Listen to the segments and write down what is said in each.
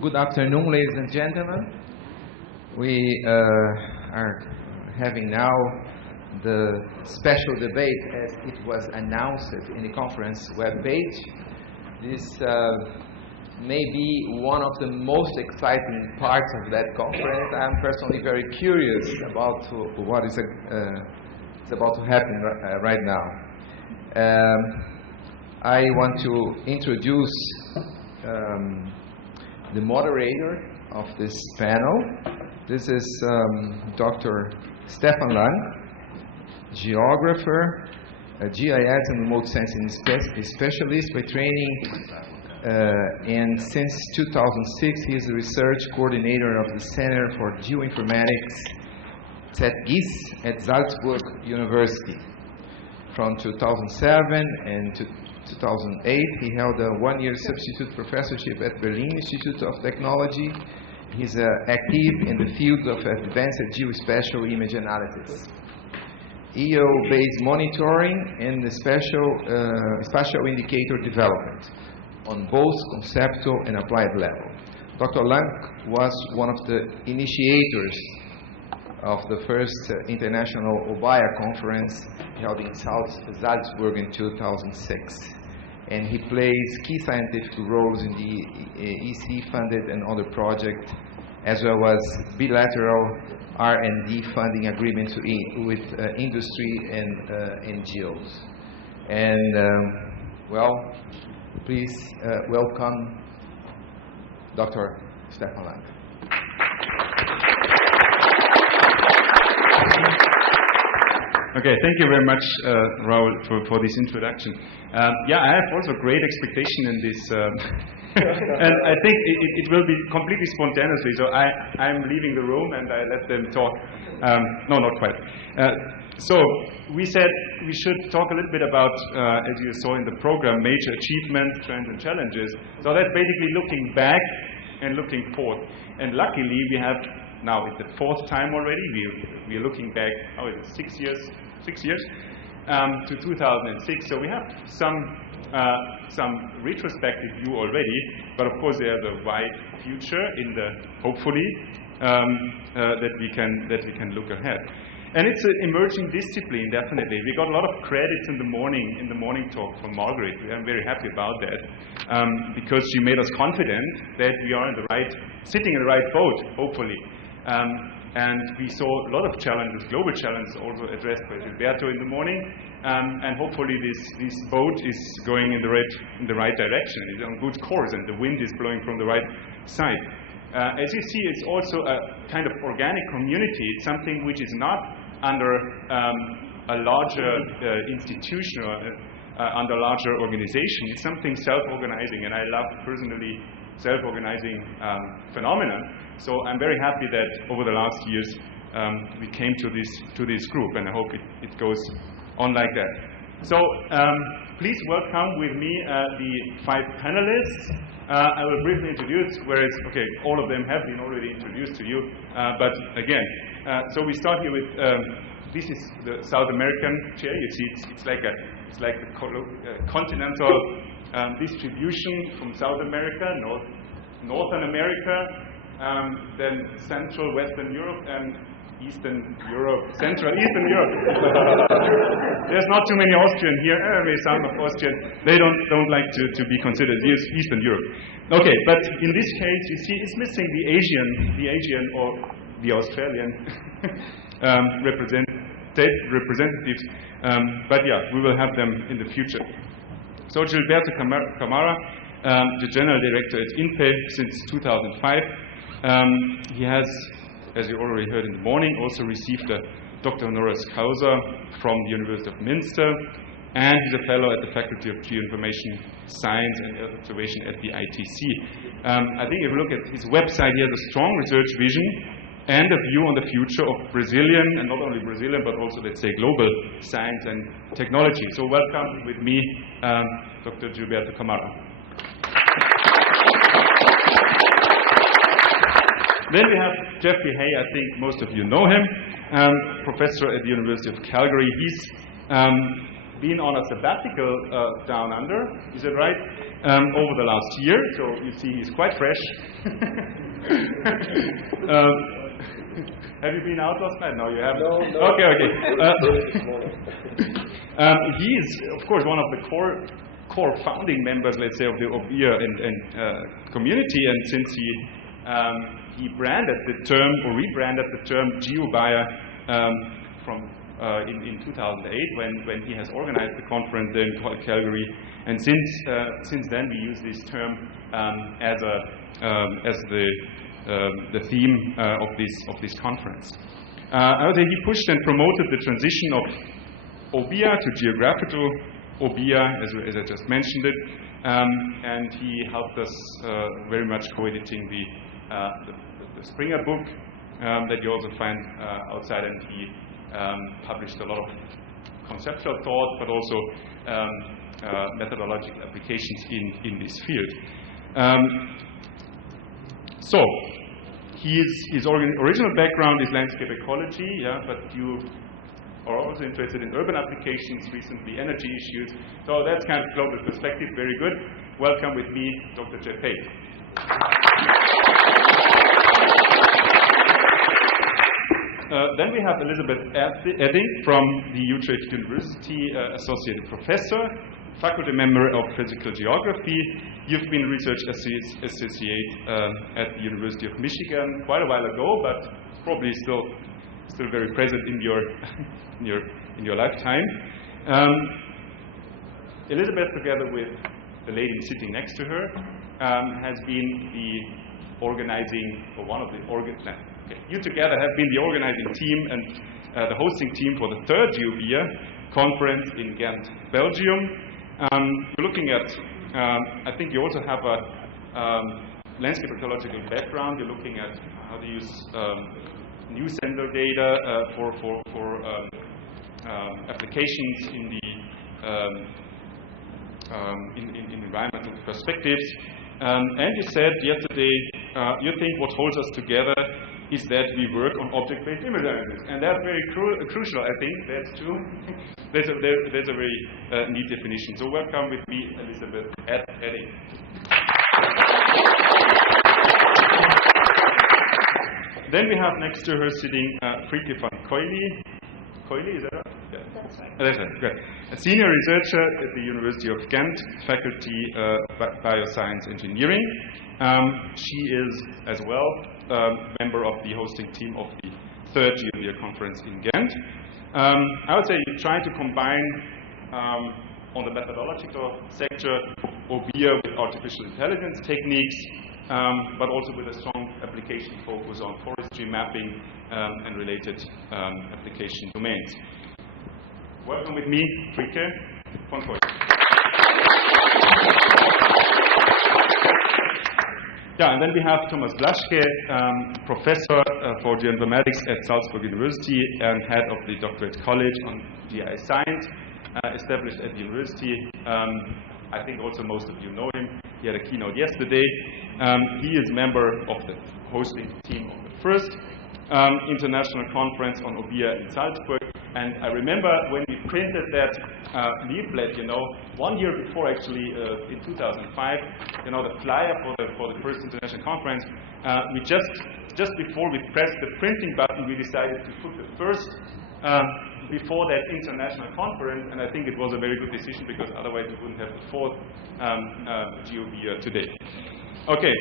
Good afternoon, ladies and gentlemen. We are having now the special debate as it was announced in the conference webpage. This may be one of the most exciting parts of that conference. I'm personally very curious about what is about to happen right now. I want to introduce the moderator of this panel. This is Dr. Stefan Lang, geographer, a GIS and remote sensing specialist by training, and since 2006 he is the research coordinator of the Center for Geoinformatics (GIS) at Salzburg University. From 2007 and to 2008, he held a one-year substitute professorship at Berlin Institute of Technology. He's active in the field of advanced geospatial image analysis, EO-based monitoring, and the spatial indicator development on both conceptual and applied level. Dr. Lang was one of the initiators of the first international GEOBIA conference held in Salzburg in 2006. And he plays key scientific roles in the EC-funded and other projects, as well as bilateral R&D funding agreements with industry and NGOs. And, well, please welcome Dr. Stefan Lang. Okay, thank you very much, Raul, for this introduction. Yeah, I have also great expectation in this, and I think it will be completely spontaneously. So I'm leaving the room and I let them talk. No, not quite. So we said we should talk a little bit about, as you saw in the program, major achievements, trends, and challenges. So that's basically looking back and looking forward. And luckily, we have. Now it's the fourth time already. We are looking back. Oh, it's 6 years. 6 years to 2006. So we have some retrospective view already. But of course, there's a wide future in the hopefully that we can look ahead. And it's an emerging discipline, definitely. We got a lot of credits in the morning talk from Margaret. I'm very happy about that because she made us confident that we are sitting in the right boat, hopefully. And we saw a lot of challenges, global challenges, also addressed by Gilberto in the morning. And hopefully this boat is going in the right direction. It's on good course, and the wind is blowing from the right side. As you see, it's also a kind of organic community. It's something which is not under a larger institution or under a larger organization. It's something self-organizing, and I love personally self-organizing phenomenon. So I'm very happy that over the last years we came to this group, and I hope it goes on like that. So please welcome with me the 5 panelists. I will briefly introduce, whereas all of them have been already introduced to you. But again, so we start here with this is the South American chair. You see, it's like a continental distribution from South America, Northern America, then Central Western Europe, and Eastern Europe, Central Eastern Europe. There's not too many Austrian here. Maybe some of Austrian. They don't like to be considered Eastern Europe. Okay, but in this case, you see, it's missing the Asian or the Australian representatives. But yeah, we will have them in the future. So Gilberto Camara, the General Director at INPE since 2005. He has, as you already heard in the morning, also received a Dr. Honoris Causa from the University of Münster, and he's a fellow at the Faculty of Geoinformation Science and Observation at the ITC. I think if you look at his website, he has a strong research vision and a view on the future of Brazilian, and not only Brazilian, but also, let's say, global science and technology. So welcome with me, Dr. Gilberto Camara. Then we have Geoffrey Hay. I think most of you know him, professor at the University of Calgary. He's been on a sabbatical down under, is that right? over the last year. So you see he's quite fresh. Have you been out last night? No, you haven't? No. Okay. He is, of course, one of the core founding members, let's say, of the GEOBIA and community. And since he branded the term, or rebranded the term GEOBIA in 2008, when he has organized the conference in Calgary. And since then, we use this term as the theme of this conference. I would say he pushed and promoted the transition of GEOBIA to geographical GEOBIA, as I just mentioned it, and he helped us very much co-editing the Springer book that you also find outside, and he published a lot of conceptual thought, but also methodological applications in this field. So, his original background is landscape ecology, but you are also interested in urban applications, recently energy issues. So that's kind of global perspective, very good. Welcome with me, Dr. Geoffrey Hay. Then we have Elisabeth Addink from the Utrecht University, Associate Professor, Faculty Member of Physical Geography. You've been Research Associate at the University of Michigan quite a while ago, but probably still very present in your lifetime. Elisabeth, together with the lady sitting next to her, has been the organizing, or one of the you together have been the organizing team and the hosting team for the third GEOBIA conference in Ghent, Belgium. You're looking at, I think you also have a landscape ecological background. You're looking at how to use new sender data for applications in environmental perspectives. And you said yesterday, you think what holds us together is that we work on object-based image analysis, and that's very crucial. I think that's true. There's a very neat definition. So welcome with me, Elisabeth Addink. Then we have next to her sitting Frieke van Coille. Coille, is that right? Yeah. That's right. That's right. Good. A senior researcher at the University of Ghent, faculty Bioscience Engineering. She is as well member of the hosting team of the third GEOBIA conference in Ghent. I would say you try to combine on the methodological sector GEOBIA with artificial intelligence techniques, but also with a strong application focus on forestry mapping and related application domains. Welcome with me, Frieke van Coille. Yeah, and then we have Thomas Blaschke, professor for geoinformatics at Salzburg University and head of the doctorate college on GI science, established at the university. I think also most of you know him. He had a keynote yesterday. He is member of the hosting team of the first international conference on GEOBIA in Salzburg. And I remember when we printed that leaflet, 1 year before, actually, in 2005, the flyer for the first international conference, we just before we pressed the printing button, we decided to put the first before that international conference, and I think it was a very good decision because otherwise we wouldn't have the fourth GEOBIA today. Okay.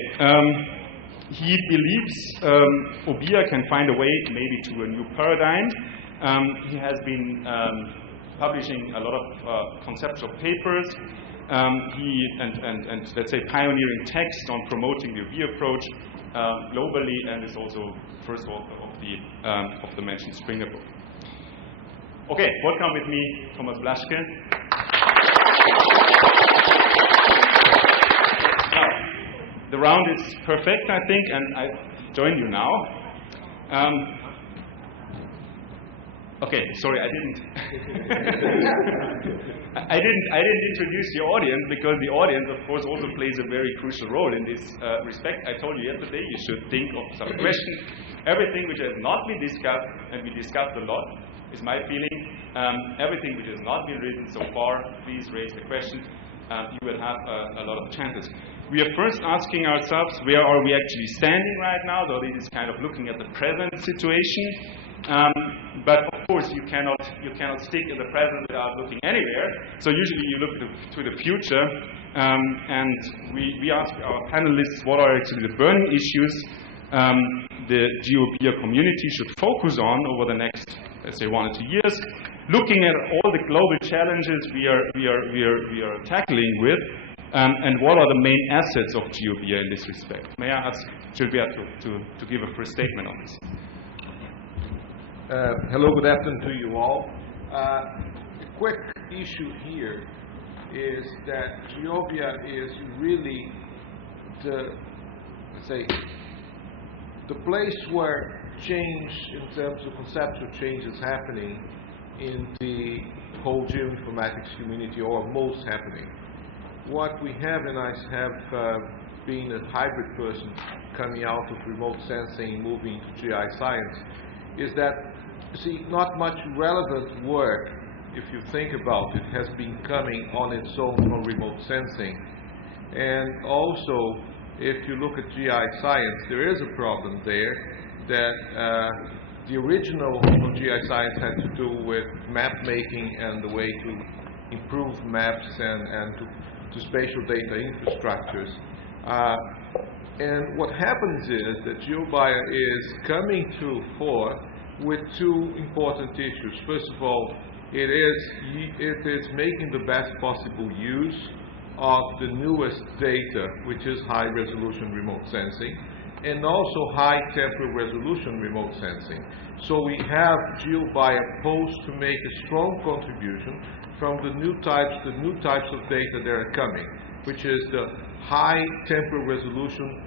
He believes GEOBIA can find a way maybe to a new paradigm. He has been publishing a lot of conceptual papers. And let's say pioneering text on promoting the GEOBIA approach globally, and is also first author of the mentioned Springer book. Okay, welcome with me, Thomas Blaschke. The round is perfect, I think, and I join you now. Okay, sorry, I didn't introduce the audience, because the audience, of course, also plays a very crucial role in this respect. I told you yesterday you should think of some questions. Everything which has not been discussed, and we discussed a lot, is my feeling. Everything which has not been written so far, please raise the question. you will have a lot of chances. We are first asking ourselves, where are we actually standing right now? So this is kind of looking at the present situation. But of course, you cannot stick in the present without looking anywhere. So usually you look to the future, and we ask our panelists what are actually the burning issues the GEOBIA community should focus on over the next, let's say, 1 or 2 years, looking at all the global challenges we are tackling with, and what are the main assets of GEOBIA in this respect. May I ask Gilberto to give a first statement on this? Hello, good afternoon to you all. A quick issue here is that GEOBIA is really the place where change in terms of conceptual change is happening in the whole geoinformatics community, or most happening. What we have, and I have been a hybrid person coming out of remote sensing, moving to GI science, is that, see, not much relevant work, if you think about it, has been coming on its own from remote sensing. And also, if you look at GI science, there is a problem there that the original of GI science had to do with map making and the way to improve maps and to spatial data infrastructures. And what happens is that GeoBia is coming to fore with two important issues. First of all, it is making the best possible use of the newest data, which is high-resolution remote sensing, and also high-temporal resolution remote sensing. So we have GeoBia posed to make a strong contribution from the new types of data that are coming, which is the high-temporal resolution,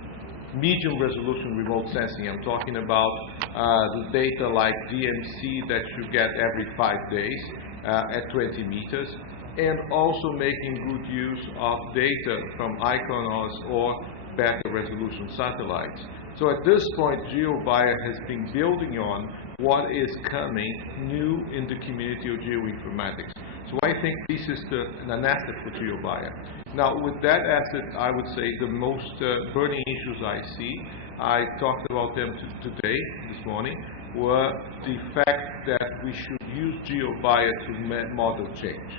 medium resolution remote sensing. I'm talking about the data like DMC that you get every 5 days at 20 meters, and also making good use of data from ICONOS or better resolution satellites. So at this point, GeoBia has been building on what is coming new in the community of geoinformatics. So I think this is an asset for GeoBia. Now, with that asset, I would say the most burning issues I see, I talked about them today, this morning, were the fact that we should use GeoBia to model change.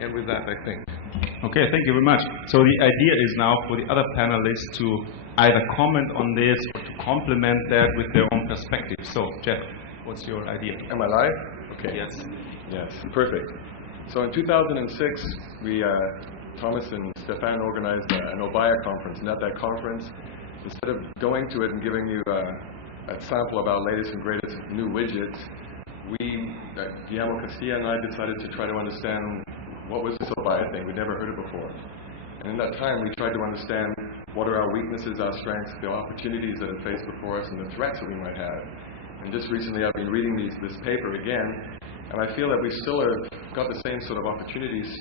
And with that, I think. Okay, thank you very much. So the idea is now for the other panelists to either comment on this or to complement that with their own perspective. So, Jeff, what's your idea? Am I live? Okay. Yes. Yes, perfect. So in 2006, Thomas and Stefan organized an GEOBIA conference, and at that conference, instead of going to it and giving you a sample of our latest and greatest new widgets, Guillermo Castilla and I decided to try to understand what was this GEOBIA thing. We'd never heard it before. And in that time, we tried to understand what are our weaknesses, our strengths, the opportunities that are faced before us, and the threats that we might have. And just recently, I've been reading this paper again, and I feel that we still have got the same sort of opportunities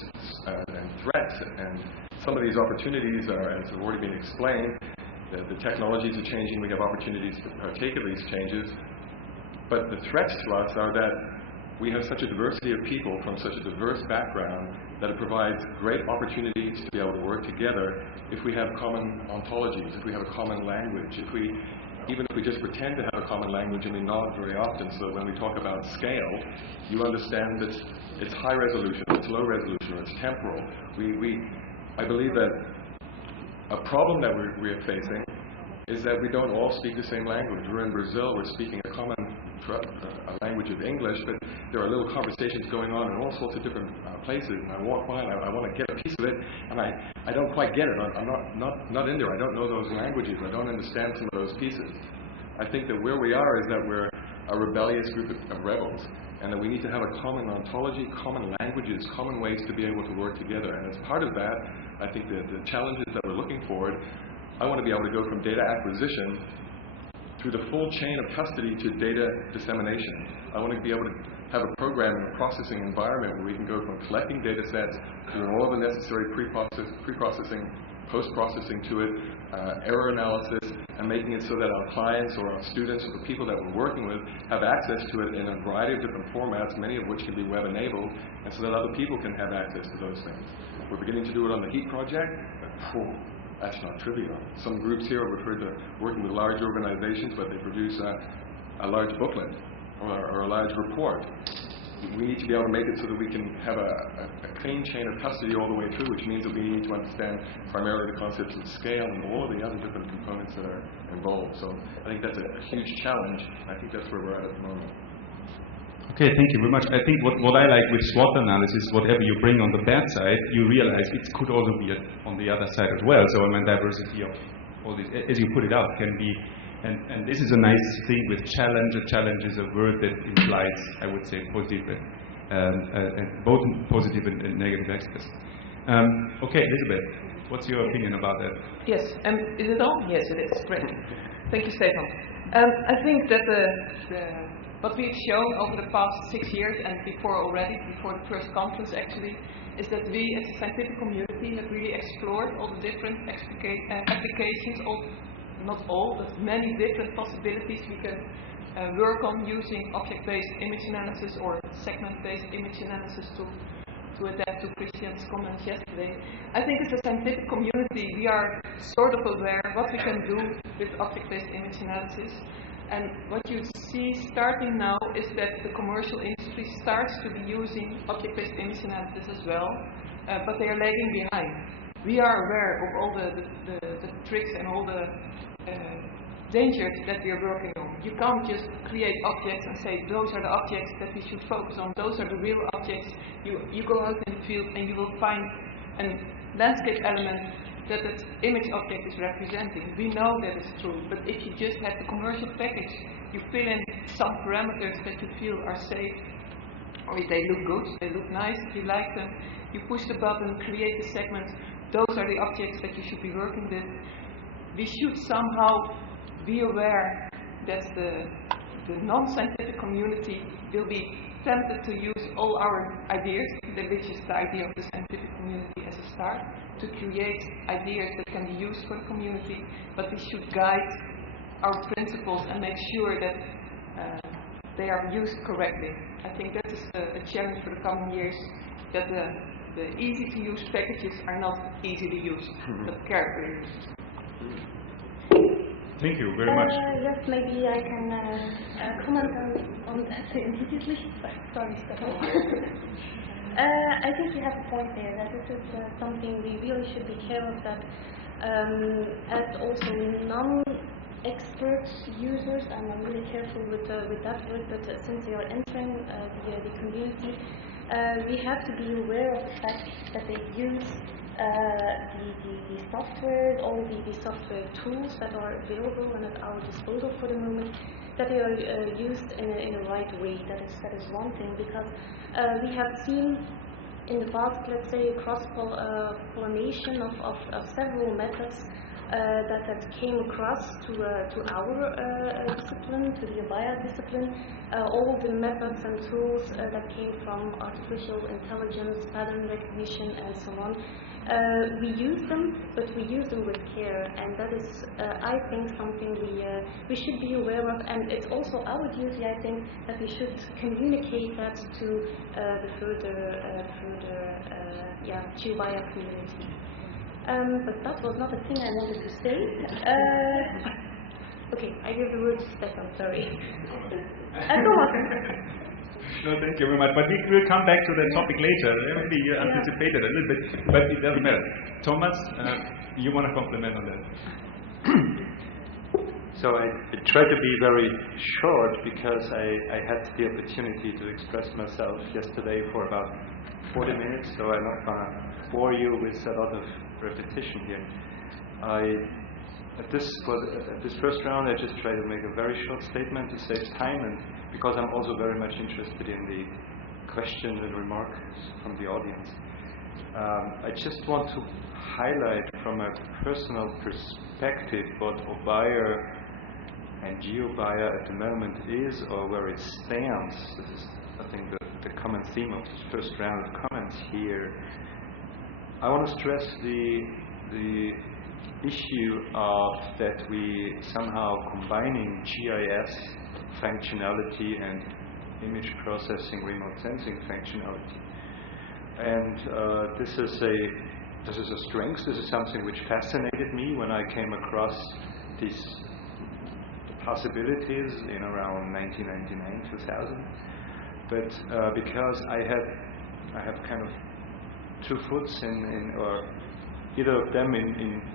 and threats. And some of these opportunities are, as have already been explained, the technologies are changing. We have opportunities to partake of these changes. But the threats to us are that we have such a diversity of people from such a diverse background that it provides great opportunities to be able to work together if we have common ontologies, if we have a common language, even if we just pretend to have a common language, and we not very often, so when we talk about scale, you understand that it's high resolution, it's low resolution, it's temporal. I believe that a problem that we're facing is that we don't all speak the same language. We're in Brazil, we're speaking a common language of English, but there are little conversations going on in all sorts of different places, and I walk by and I want to get a piece of it, and I don't quite get it. I'm not in there. I don't know those languages. I don't understand some of those pieces. I think that where we are is that we're a rebellious group of rebels, and that we need to have a common ontology, common languages, common ways to be able to work together. And as part of that, I think that the challenges that we're looking forward, I want to be able to go from data acquisition through the full chain of custody to data dissemination. I want to be able to have a program and a processing environment where we can go from collecting data sets, doing all of the necessary pre-processing, post-processing to it, error analysis, and making it so that our clients or our students or the people that we're working with have access to it in a variety of different formats, many of which can be web-enabled, and so that other people can have access to those things. We're beginning to do it on the heat project. That's not trivial. Some groups here are referred to working with large organizations, but they produce a large booklet or a large report. We need to be able to make it so that we can have a clean chain of custody all the way through, which means that we need to understand primarily the concepts of scale and all of the other different components that are involved. So I think that's a huge challenge. I think that's where we're at the moment. Okay, thank you very much. I think what I like with SWOT analysis, whatever you bring on the bad side, you realize it could also be on the other side as well. So I mean, diversity of all this, as you put it out, can be, and this is a nice thing with challenge. A challenge is a word that implies, I would say, positive and both positive and negative aspects. Okay, Elisabeth, what's your opinion about that? Yes, is it on? Yes, it is. Great. Thank you, Stefan. I think that what we've shown over the past 6 years and before the first conference actually, is that we as a scientific community have really explored all the different applications, not all, but many different possibilities we can work on using object-based image analysis or segment-based image analysis to adapt to Christian's comments yesterday. I think as a scientific community we are sort of aware what we can do with object-based image analysis. And what you see starting now is that the commercial industry starts to be using object-based image analysis as well, but they are lagging behind. We are aware of all the tricks and all the dangers that we are working on. You can't just create objects and say those are the objects that we should focus on, those are the real objects. You go out in the field and you will find a landscape element that image object is representing. We know that is true, but if you just have the commercial package, you fill in some parameters that you feel are safe, or they look good, they look nice, you like them, you push the button, create the segment, those are the objects that you should be working with. We should somehow be aware that the non-scientific community will be tempted to use all our ideas, which is the idea of the scientific community as a start, to create ideas that can be used for the community, but we should guide our principles and make sure that they are used correctly. I think that is a challenge for the coming years, that the easy-to-use packages are not easily used, but carefully used. Thank you very much. Yes, maybe I can comment on that immediately. Sorry, Stefan. I think you have a point there, that this is something we really should be careful of, that as also non-expert users, and I'm really careful with that word, but since they are entering the community, we have to be aware of the fact that they use the software, all the software tools that are available and at our disposal for the moment, that they are used in a right way. That is one thing, because we have seen in the past, let's say, a cross-pollination of several methods that came across to our discipline, to the GEOBIA discipline. All the methods and tools that came from artificial intelligence, pattern recognition, and so on. We use them, but we use them with care, and that is, I think, something we should be aware of, and it's also our duty, I think, that we should communicate that to the further GEOBIA community. But that was not the thing I wanted to say. Okay, I give the word to Stefan, sorry. No, thank you very much. But we will come back to that topic later. Maybe you anticipated a little bit, but it doesn't matter. Thomas, you want to comment on that? So I try to be very short, because I had the opportunity to express myself yesterday for about 40 minutes, so I'm not going to bore you with a lot of repetition here. At this first round, I just try to make a very short statement to save time, and because I'm also very much interested in the questions and remarks from the audience. I just want to highlight from a personal perspective what GEOBIA and GEOBIA at the moment is, or where it stands. This is, I think, the common theme of this first round of comments here. I want to stress the issue of that we somehow combining GIS functionality and image processing remote sensing functionality. And this is a strength. This is something which fascinated me when I came across these possibilities in around 1999, 2000. But because I have kind of 2 foots in or either of them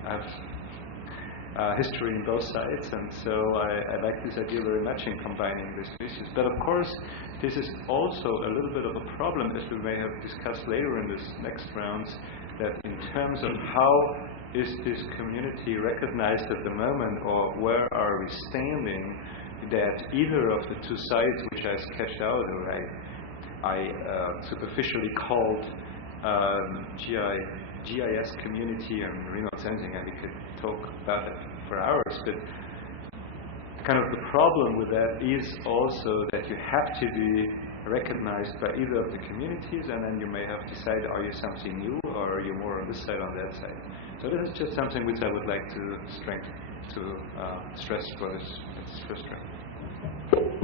I have history in both sides, and so I like this idea very much in combining these issues. But of course, this is also a little bit of a problem, as we may have discussed later in this next rounds, that in terms of how is this community recognized at the moment, or where are we standing, that either of the 2 sides which I sketched out, or I superficially called GIS community and remote sensing, and we could talk about that for hours, but kind of the problem with that is also that you have to be recognized by either of the communities, and then you may have to decide, are you something new, or are you more on this side, on that side. So this is just something which I would like to stress for this first round.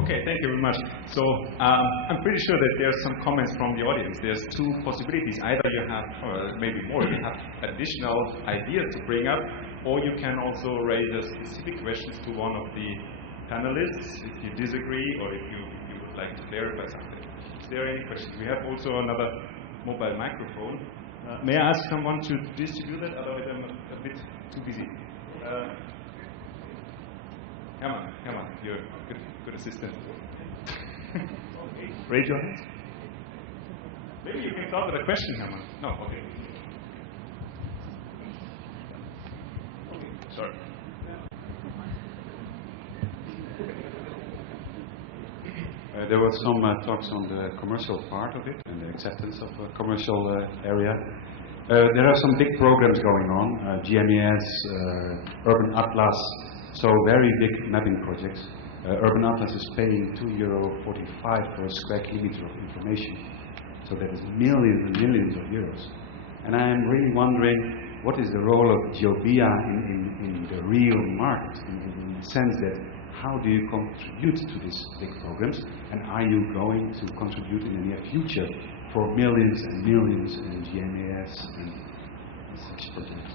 Okay, thank you very much. So I'm pretty sure that there are some comments from the audience. There's 2 possibilities. Either you have, or maybe more, you have additional ideas to bring up, or you can also raise specific questions to one of the panelists if you disagree, or if you would like to clarify something. Is there any questions? We have also another mobile microphone. May I ask someone to distribute that? Otherwise I'm a bit too busy. Herman, you're a good assistant. Raise your hands. Maybe you can start with a question, Herman. No, okay. Sorry. There were some talks on the commercial part of it and the acceptance of a commercial area. There are some big programs going on, GMES, Urban Atlas, so very big mapping projects. Urban Atlas is paying €2.45 for a square kilometer of information. So that is millions and millions of euros. And I am really wondering, what is the role of GEOBIA in the real market, in the sense that how do you contribute to these big programs, and are you going to contribute in the near future for millions and millions in GMES and such projects?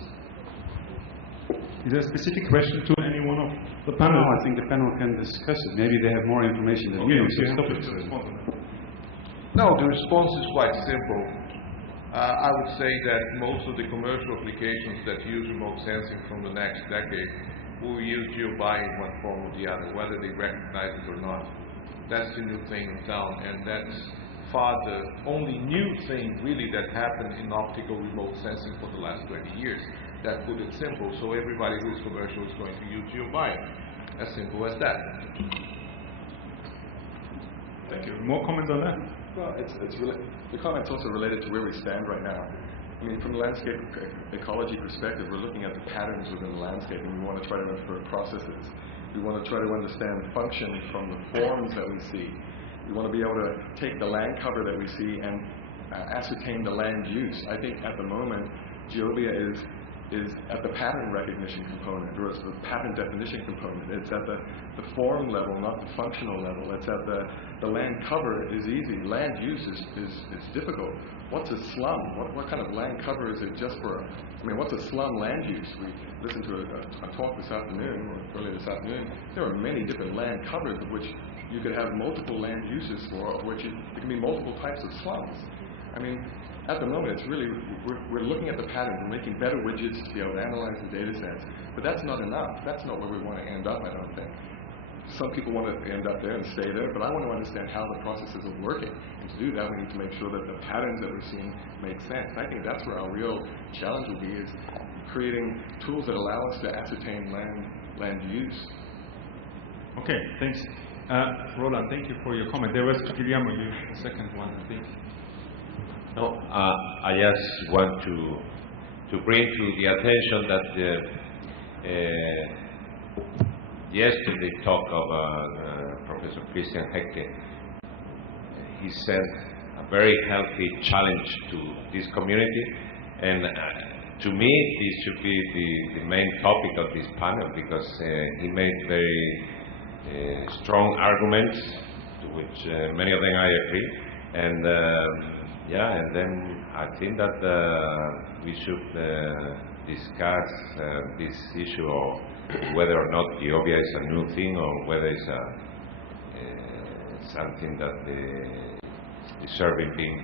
Is there a specific question to any one of the panel? No, I think the panel can discuss it. Maybe they have more information than you. No, the response is quite simple. I would say that most of the commercial applications that use remote sensing from the next decade will use GeoBia in one form or the other, whether they recognize it or not. That's the new thing in town, and that's far the only new thing really that happened in optical remote sensing for the last 20 years. That put it simple, so everybody who's commercial is going to use GeoBia. As simple as that. Thank you. More comments on that? Well, the comment's also related to where we stand right now. I mean, from the landscape ecology perspective, we're looking at the patterns within the landscape, and we want to try to infer processes. We want to try to understand function from the forms that we see. We want to be able to take the land cover that we see and ascertain the land use. I think at the moment, GEOBIA is at the pattern recognition component, or it's the pattern definition component. It's at the form level, not the functional level. It's at the land cover is easy. Land use is difficult. What's a slum? What kind of land cover is it just for? I mean, what's a slum land use? We listened to a talk this afternoon, or earlier this afternoon. There are many different land covers of which you could have multiple land uses for, of which there can be multiple types of slums. I mean, at the moment, it's really, we're looking at the patterns, we're making better widgets to be able to analyze the data sets, but that's not enough. That's not where we want to end up, I don't think. Some people want to end up there and stay there, but I want to understand how the processes are working. And to do that, we need to make sure that the patterns that we're seeing make sense. And I think that's where our real challenge will be, is creating tools that allow us to ascertain land use. Okay, thanks. Roland, thank you for your comment. There was Guillermo, you the second one, I think. No, I just want to bring to the attention that yesterday talk of Professor Christian Hecke, he sent a very healthy challenge to this community, and to me this should be the main topic of this panel, because he made very strong arguments, to which many of them I agree, and Yeah, and then I think that we should discuss this issue of whether or not GEOBIA is a new thing or whether it's something that is serving being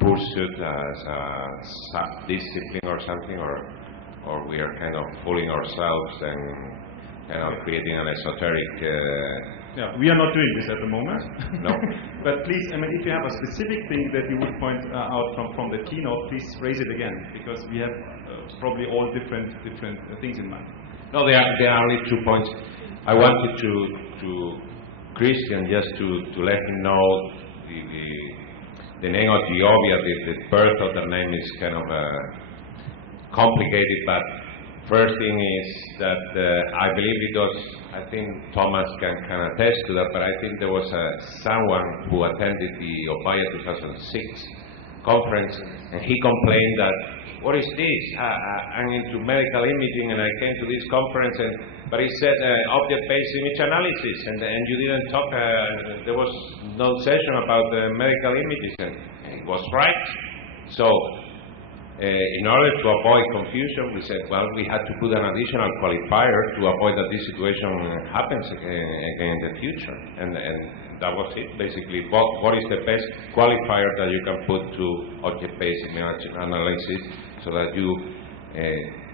pursued as a sub-discipline or something, or we are kind of fooling ourselves and kind of creating an esoteric. Yeah, we are not doing this at the moment. No. But please, I mean, if you have a specific thing that you would point out from the keynote, please raise it again, because we have probably all different things in mind. No, there are only 2 points. I wanted to Christian just to let him know the name of GEOBIA, the birth of the name is kind of complicated, but first thing is that I believe it was, I think Thomas can attest to that, but I think there was someone who attended the GEOBIA 2006 conference, and he complained that, what is this? I'm into medical imaging and I came to this conference, but he said object-based image analysis, and you didn't talk, there was no session about medical images, and he was right. So in order to avoid confusion, we said, well, we had to put an additional qualifier to avoid that this situation happens again in the future. And that was it, basically. What is the best qualifier that you can put to object-based image analysis so that you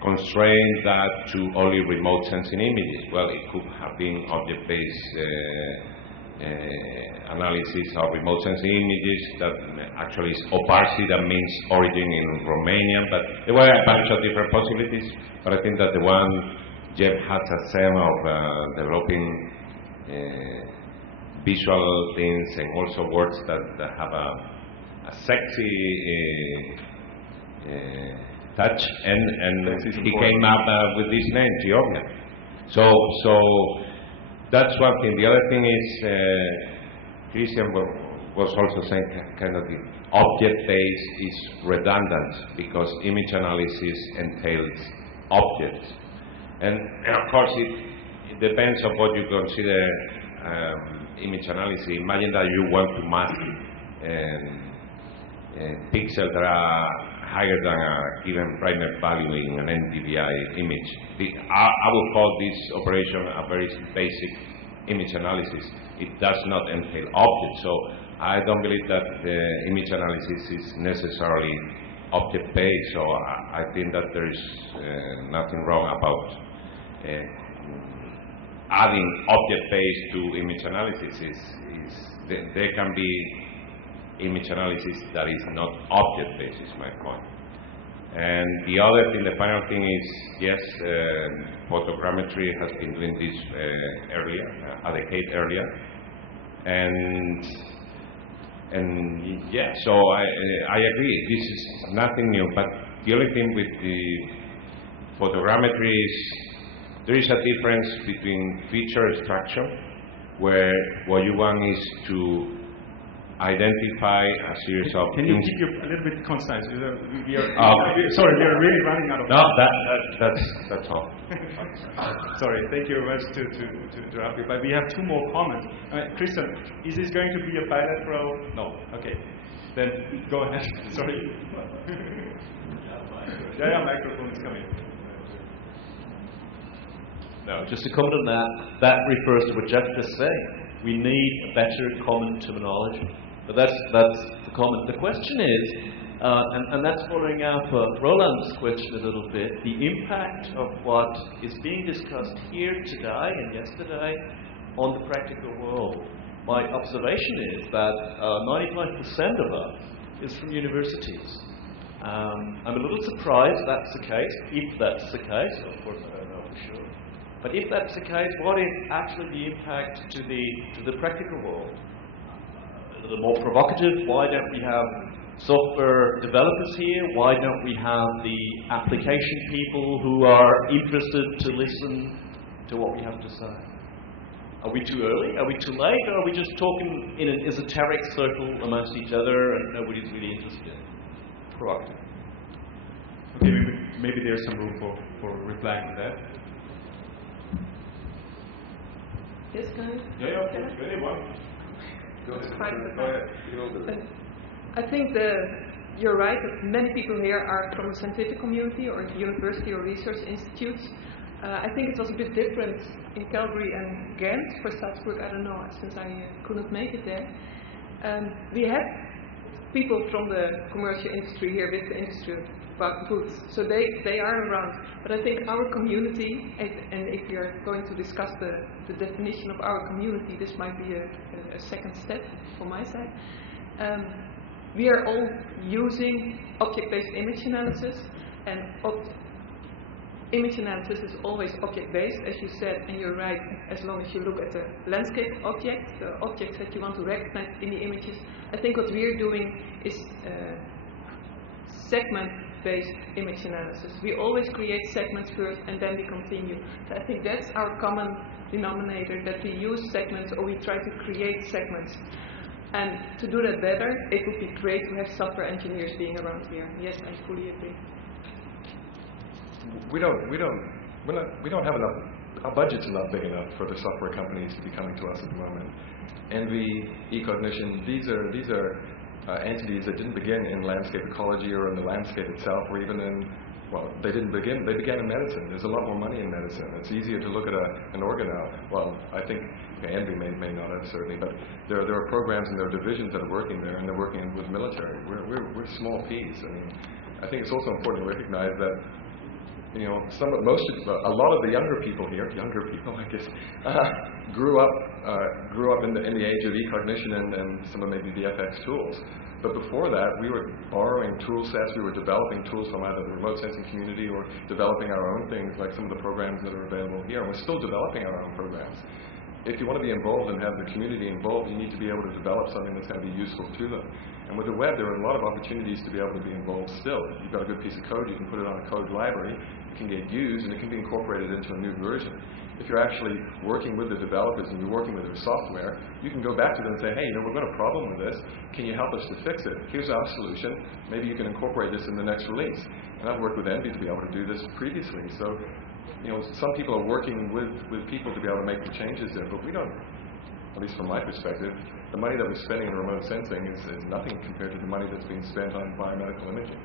constrain that to only remote sensing images? Well, it could have been object-based analysis of remote sensing images that actually is OPARSI, that means origin in Romanian, but there were a bunch of different possibilities. But I think that the one Jeff has a sense of developing visual things and also words that have a sexy touch, and he came up with this name, GEOBIA. So that's one thing. The other thing is, Christian was also saying kind of the object-based is redundant because image analysis entails objects. And of course, it depends on what you consider image analysis. Imagine that you want to mask pixels that are higher than a given primary value in an NDVI image. I would call this operation a very basic image analysis. It does not entail objects, so I don't believe that the image analysis is necessarily object-based, so I think that there is nothing wrong about adding object-based to image analysis. There can be image analysis that is not object-based, is my point. And the other thing, the final thing is, yes, photogrammetry has been doing this earlier, a decade earlier, and yeah, so I agree, this is nothing new, but the only thing with the photogrammetry is there is a difference between feature extraction, where what you want is to identify a series of... Can you keep a little bit concise? Sorry, we are really running out of time. No, that's all. Sorry, thank you very much to help you, but we have 2 more comments. Christian, is this going to be a bilateral? No, okay. Then go ahead, sorry. Yeah, microphone is coming. No, just to comment on that, that refers to what Jeff just said. We need a better common terminology. But that's the comment. The question is, and that's following up Roland's question a little bit, the impact of what is being discussed here today and yesterday on the practical world. My observation is that 95% of us is from universities. I'm a little surprised that's the case, if that's the case. Of course, I don't know for sure. But if that's the case, what is actually the impact to the practical world? A little more provocative, why don't we have software developers here? Why don't we have the application people who are interested to listen to what we have to say? Are we too early? Are we too late? Or are we just talking in an esoteric circle amongst each other and nobody's really interested? Provocative. Okay, maybe there's some room for replying to that. Yes, guys? Yeah, okay. Anyone? Go ahead. I think you're right that many people here are from the scientific community or university or research institutes. I think it was a bit different in Calgary and Ghent. For Salzburg, I don't know, since I couldn't make it there. We have people from the commercial industry here with the industry booths, so they are around. But I think our community, and if you're going to discuss the definition of our community, this might be a second step from my side. We are all using object-based image analysis, and image analysis is always object-based, as you said, and you're right, as long as you look at the landscape object, the objects that you want to recognize in the images. I think what we're doing is segment-based image analysis. We always create segments first and then we continue. So I think that's our common denominator, that we use segments or we try to create segments. And to do that better, it would be great to have software engineers being around here. Yes, I fully agree. We don't have enough. Our budget's not big enough for the software companies to be coming to us at the moment. Envy, eCognition, these are entities that didn't begin in landscape ecology or in the landscape itself, or even in, well, they didn't begin. They began in medicine. There's a lot more money in medicine. It's easier to look at an organelle. Well, I think Envy may not have certainly, but there are programs and there are divisions that are working there, and they're working with military. We're small peas. I mean, I think it's also important to recognize that, you know, a lot of the younger people here, I guess, grew up in the age of eCognition and some of maybe the FX tools. But before that, we were borrowing tool sets, we were developing tools from either the remote sensing community or developing our own things, like some of the programs that are available here. And we're still developing our own programs. If you want to be involved and have the community involved, you need to be able to develop something that's going to be useful to them. And with the web, there are a lot of opportunities to be able to be involved still. If you've got a good piece of code, you can put it on a code library, it can get used, and it can be incorporated into a new version. If you're actually working with the developers and you're working with their software, you can go back to them and say, hey, you know, we've got a problem with this. Can you help us to fix it? Here's our solution. Maybe you can incorporate this in the next release. And I've worked with Envy to be able to do this previously. So, you know, some people are working with people to be able to make the changes there, but we don't, at least from my perspective, the money that we're spending in remote sensing is nothing compared to the money that's being spent on biomedical imaging.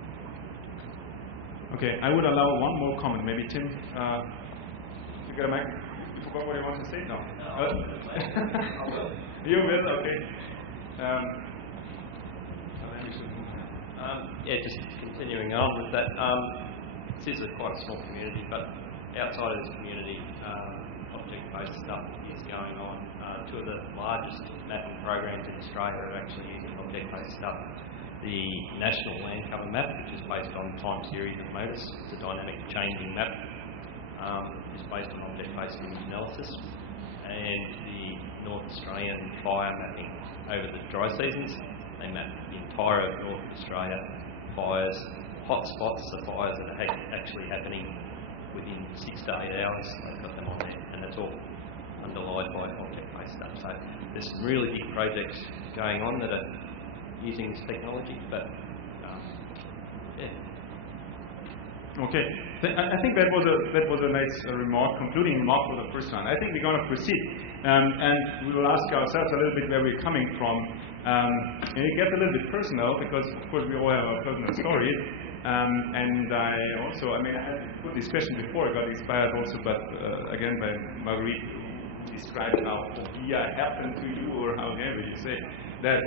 Okay, I would allow one more comment. Maybe Tim, you got a mic? You forgot what you want to say? No. You will? Okay. Yeah, just continuing on with that. This is quite a small community, but outside of this community, object-based stuff is going on. Two of the largest mapping programs in Australia are actually using object-based stuff. The National Land Cover Map, which is based on time series of metres, it's a dynamic changing map, is based on object-based image analysis. And the North Australian fire mapping over the dry seasons, they map the entire of North Australia fires, hot spots, the fires that are actually happening within 6 to 8 hours. They've got them on there, and it's all underlined by object-based stuff. So there's some really big projects going on that are using this technology, but yeah. Okay, I think that was a nice remark, concluding remark for the first one. I think we're going to proceed, and we will ask ourselves a little bit where we're coming from, and it gets a little bit personal because, of course, we all have our personal stories. And I had a good discussion before. I got inspired also, but again by Marguerite, who described how GEOBIA happened to you, or however you say that.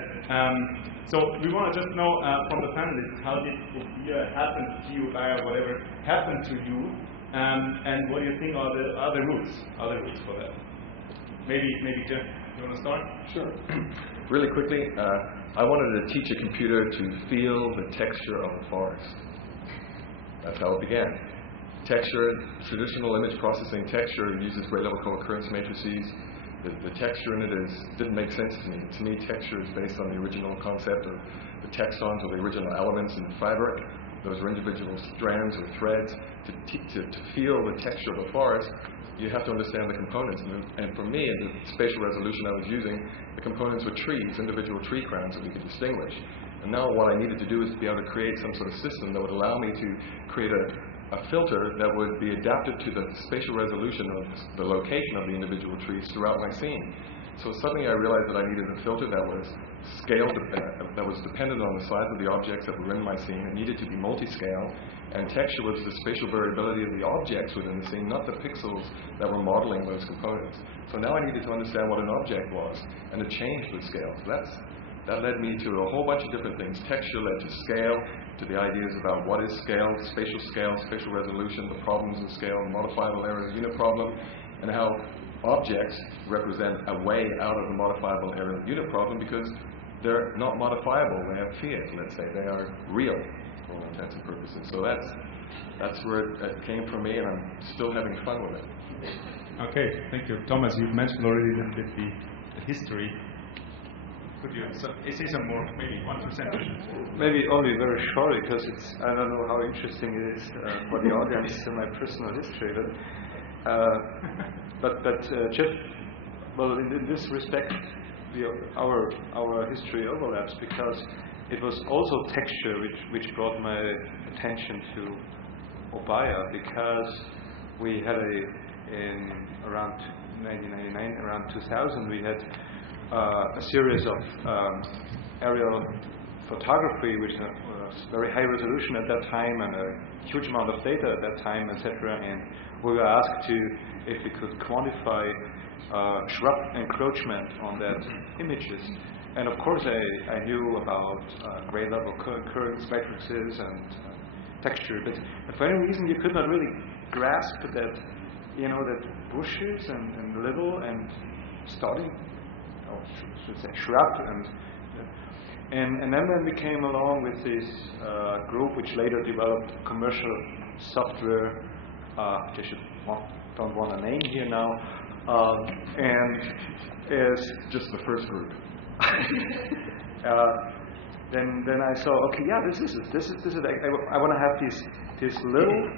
So we want to just know from the panelists, how did GEOBIA happen to you, or whatever happened to you, and what do you think are the roots for that? Maybe Jeff, you want to start? Sure. Really quickly, I wanted to teach a computer to feel the texture of the forest. That's how it began. Texture, traditional image processing texture uses great level co-occurrence matrices. The texture in it didn't make sense to me. To me, texture is based on the original concept of the textons or the original elements in the fabric. Those are individual strands or threads. To feel the texture of the forest, you have to understand the components. And for me, in the spatial resolution I was using, the components were trees, individual tree crowns that we could distinguish. And now what I needed to do is to be able to create some sort of system that would allow me to create a filter that would be adapted to the spatial resolution of the location of the individual trees throughout my scene. So suddenly I realized that I needed a filter that was scale that was dependent on the size of the objects that were in my scene. It needed to be multi-scale, and texture was the spatial variability of the objects within the scene, not the pixels that were modeling those components. So now I needed to understand what an object was, and it changed with scale. So that led me to a whole bunch of different things. Texture led to scale, to the ideas about what is scale, spatial resolution, the problems of scale, the modifiable area of unit problem, and how objects represent a way out of the modifiable area of unit problem because they're not modifiable. They have fiat, let's say. They are real for all intents and purposes. So that's where it came from me, and I'm still having fun with it. Okay, thank you. Thomas, you've mentioned already a little bit the history. Could you say some more, maybe 1%? Maybe only very short, because I don't know how interesting it is for the audience to my personal history. But Jeff, well, in this respect, our history overlaps, because it was also texture which brought my attention to GEOBIA, because we had in around 1999, around 2000, we had a series of aerial photography, which was very high resolution at that time and a huge amount of data at that time, etc. And we were asked if we could quantify shrub encroachment on that images. And of course, I knew about grade level curves, matrices, and texture, but for any reason you could not really grasp that, that bushes and little and starting, or should say shrub, and then when we came along with this group, which later developed commercial software, which I don't want to name here now, and is just the first group. Then I saw, okay, yeah, this is it. I want to have these little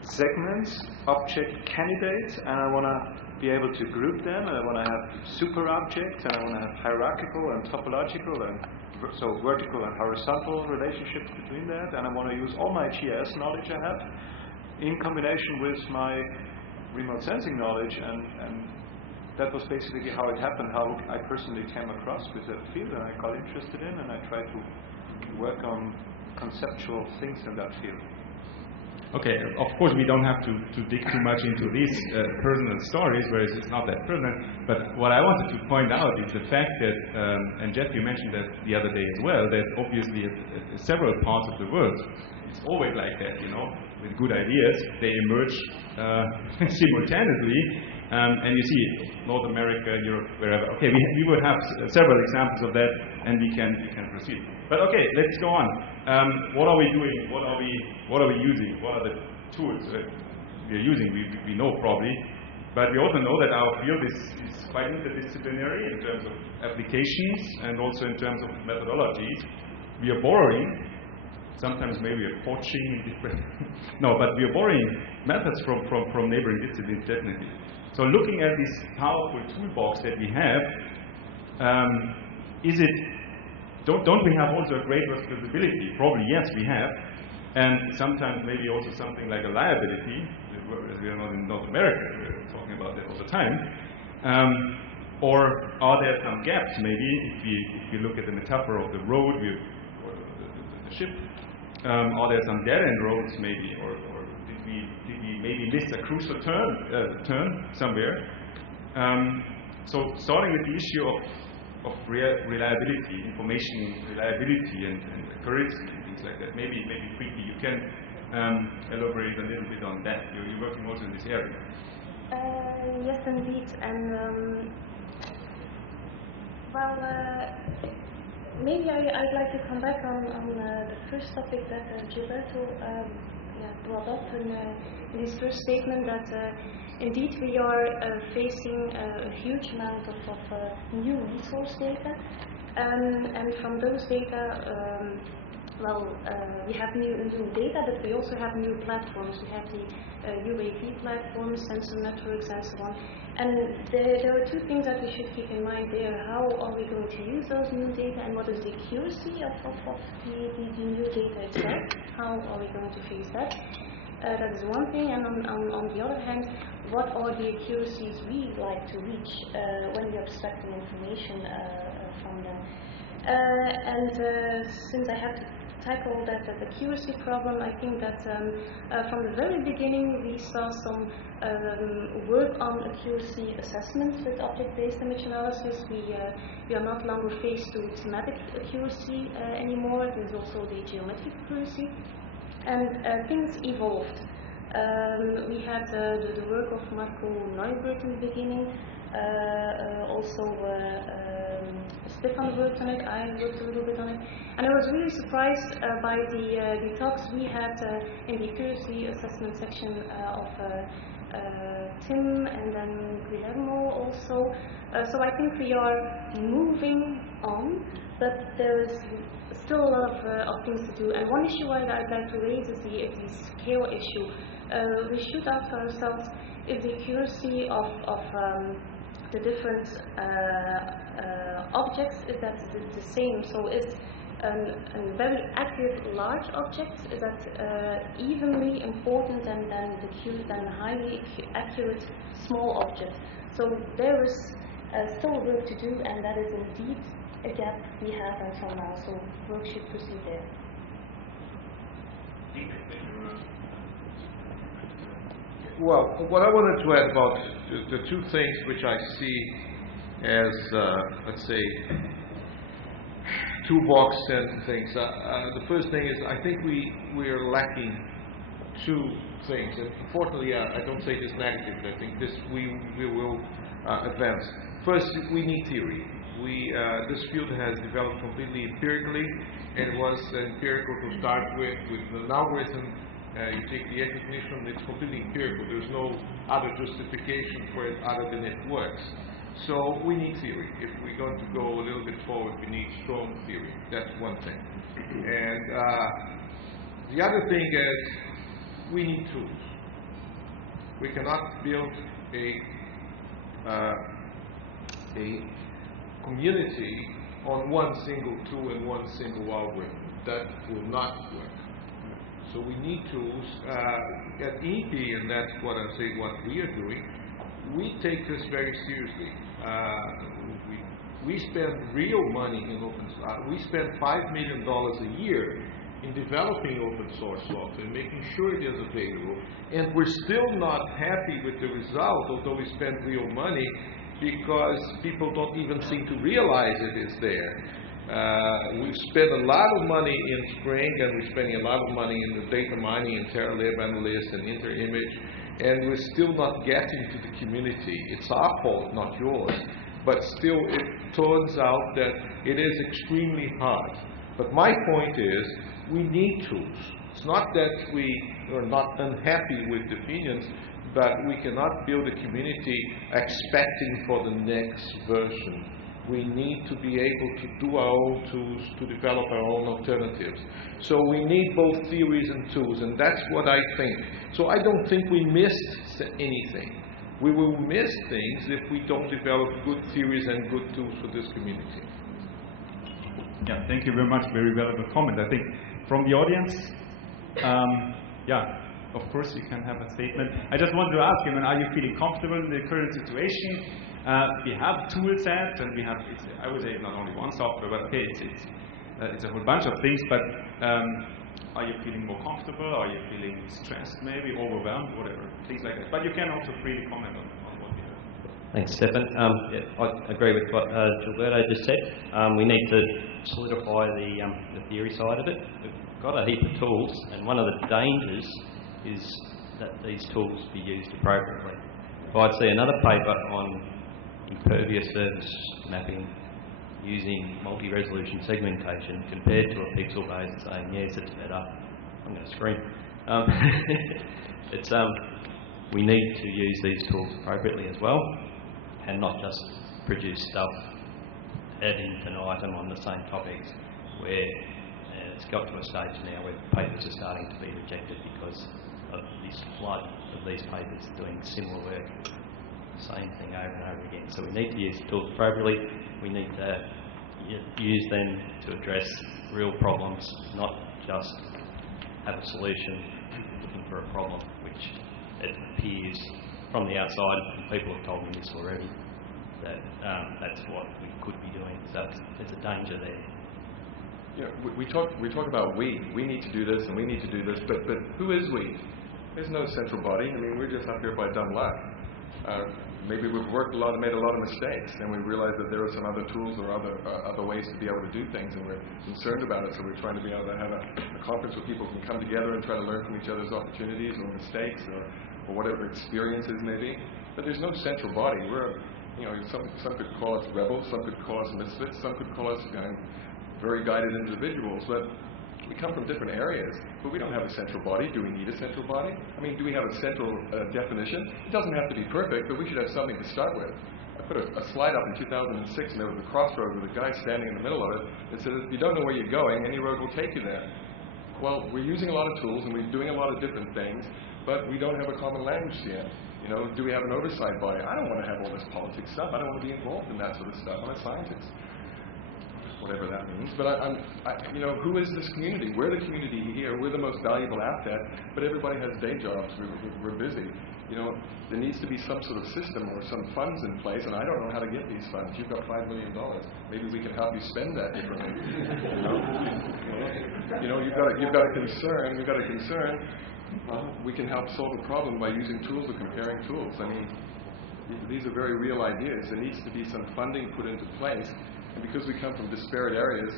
segments, object candidates, and I want to be able to group them, and I want to have super objects, and I want to have hierarchical and topological, and so vertical and horizontal relationships between that, and I want to use all my GIS knowledge I have in combination with my remote sensing knowledge, and that was basically how it happened, how I personally came across with that field, and I got interested in, and I tried to work on conceptual things in that field. Okay, of course we don't have to dig too much into these personal stories, whereas it's not that personal, but what I wanted to point out is the fact that, and Jeff, you mentioned that the other day as well, that obviously several parts of the world, it's always like that, with good ideas, they emerge simultaneously, and you see North America, Europe, wherever. Okay, we would have several examples of that, and we can proceed. But okay, let's go on. What are we doing? What are we using? What are the tools that we are using? We know probably, but we also know that our field is quite interdisciplinary in terms of applications and also in terms of methodologies. We are borrowing. Sometimes maybe we are poaching different. No, but we are borrowing methods from neighboring disciplines, definitely. So looking at this powerful toolbox that we have, don't we have also a great responsibility? Probably yes, we have, and sometimes maybe also something like a liability. As we are not in North America, we're talking about that all the time. Or are there some gaps? Maybe if we look at the metaphor of the road or the ship, are there some dead-end roads maybe, or did we maybe miss a crucial turn somewhere? So starting with the issue of reliability, information reliability and accuracy and things like that. Maybe Frieke, you can elaborate a little bit on that. You're working also in this area. Yes, indeed. And maybe I'd like to come back on the first topic that Gilberto brought up in his first statement, that indeed we are facing a huge amount of new resource data, and from those data, we have new data, but we also have new platforms. We have the UAV platforms, sensor networks, and so on. And there are two things that we should keep in mind there. How are we going to use those new data, and what is the accuracy of the new data itself? How are we going to face that? That is one thing, and on the other hand, what are the accuracies we like to reach when we are extracting information from them? Since I have to tackle that accuracy problem, I think that from the very beginning we saw some work on accuracy assessments with object-based image analysis. We are not longer faced with thematic accuracy anymore. There's also the geometric accuracy, and things evolved. We had the work of Marco Neubert in the beginning. Also Stefan worked on it, I worked a little bit on it, and I was really surprised by the talks we had in the accuracy assessment section of Tim and then Guillermo also. So I think we are moving on, but there is still a lot of things to do. And one issue I'd like to raise is the scale issue. We should ask ourselves if the accuracy of the different objects is that the same. So is a very accurate large object, is that evenly important than the highly accurate small object? So there is still work to do, and that is indeed a gap we have until now. So work should proceed there. Well, what I wanted to add about the two things which I see as, let's say, toolbox and things. The first thing is I think we are lacking two things, and unfortunately I don't say this negatively. I think we will advance. First, we need theory. This field has developed completely empirically, and it was empirical to start with an algorithm. You take the definition, it's completely empirical. There's no other justification for it other than it works. So we need theory. If we're going to go a little bit forward, we need strong theory. That's one thing. And the other thing is we need tools. We cannot build a community on one single tool and one single algorithm. That will not work. So we need tools. At EP, and that's what I'm saying, what we are doing, we take this very seriously. We spend real money in open source. We spend $5 million a year in developing open source software and making sure it is available. And we're still not happy with the result, although we spend real money, because people don't even seem to realize it is there. We've spent a lot of money in Spring, and we're spending a lot of money in the data mining and TerraLib Analyst and InterImage, and we're still not getting to the community. It's our fault, not yours. But still, it turns out that it is extremely hard. But my point is, we need tools. It's not that we are not unhappy with the opinions, but we cannot build a community expecting for the next version. We need to be able to do our own tools, to develop our own alternatives. So we need both theories and tools, and that's what I think. So I don't think we missed anything. We will miss things if we don't develop good theories and good tools for this community. Yeah, thank you very much. Very valuable comment. I think from the audience, yeah, of course you can have a statement. I just wanted to ask you, are you feeling comfortable in the current situation? We have tool sets, and we have, I would say, not only one software, but okay, it's a whole bunch of things, but are you feeling more comfortable? Are you feeling stressed, maybe, overwhelmed, whatever, things like that. But you can also freely comment on what you heard. Thanks, Stefan. Yeah, I agree with what Gilberto just said. We need to solidify the theory side of it. We've got a heap of tools, and one of the dangers is that these tools be used appropriately. If I'd see another paper on impervious surface mapping using multi-resolution segmentation compared to a pixel-based saying, yes, it's better, I'm going to scream. We need to use these tools appropriately as well, and not just produce stuff ad infinitum on the same topics, where it's got to a stage now where papers are starting to be rejected because of this flood of these papers doing similar work. Same thing over and over again. So we need to use the tools appropriately. We need to use them to address real problems, not just have a solution looking for a problem, which it appears from the outside, and people have told me this already, that that's what we could be doing. So there's a danger there. Yeah, we talk about we need to do this and we need to do this, but who is we? There's no central body. I mean, we're just up here by dumb luck. Maybe we've worked a lot and made a lot of mistakes, and we realize that there are some other tools or other ways to be able to do things, and we're concerned about it. So we're trying to be able to have a conference where people can come together and try to learn from each other's opportunities or mistakes or whatever experiences may be. But there's no central body. We're, some could call us rebels, some could call us misfits, some could call us very guided individuals. But we come from different areas, but we don't have a central body. Do we need a central body? I mean, do we have a central definition? It doesn't have to be perfect, but we should have something to start with. I put a slide up in 2006, and there was a crossroad with a guy standing in the middle of it that said, if you don't know where you're going, any road will take you there. Well, we're using a lot of tools, and we're doing a lot of different things, but we don't have a common language yet. Do we have an oversight body? I don't want to have all this politics stuff. I don't want to be involved in that sort of stuff. I'm a scientist. Whatever that means, but who is this community? We're the community here. We're the most valuable asset, but everybody has day jobs. We're busy. There needs to be some sort of system or some funds in place, and I don't know how to get these funds. You've got $5 million. Maybe we can help you spend that differently. You've got a concern. You've got a concern. Well, we can help solve a problem by using tools or comparing tools. I mean, these are very real ideas. There needs to be some funding put into place. And because we come from disparate areas,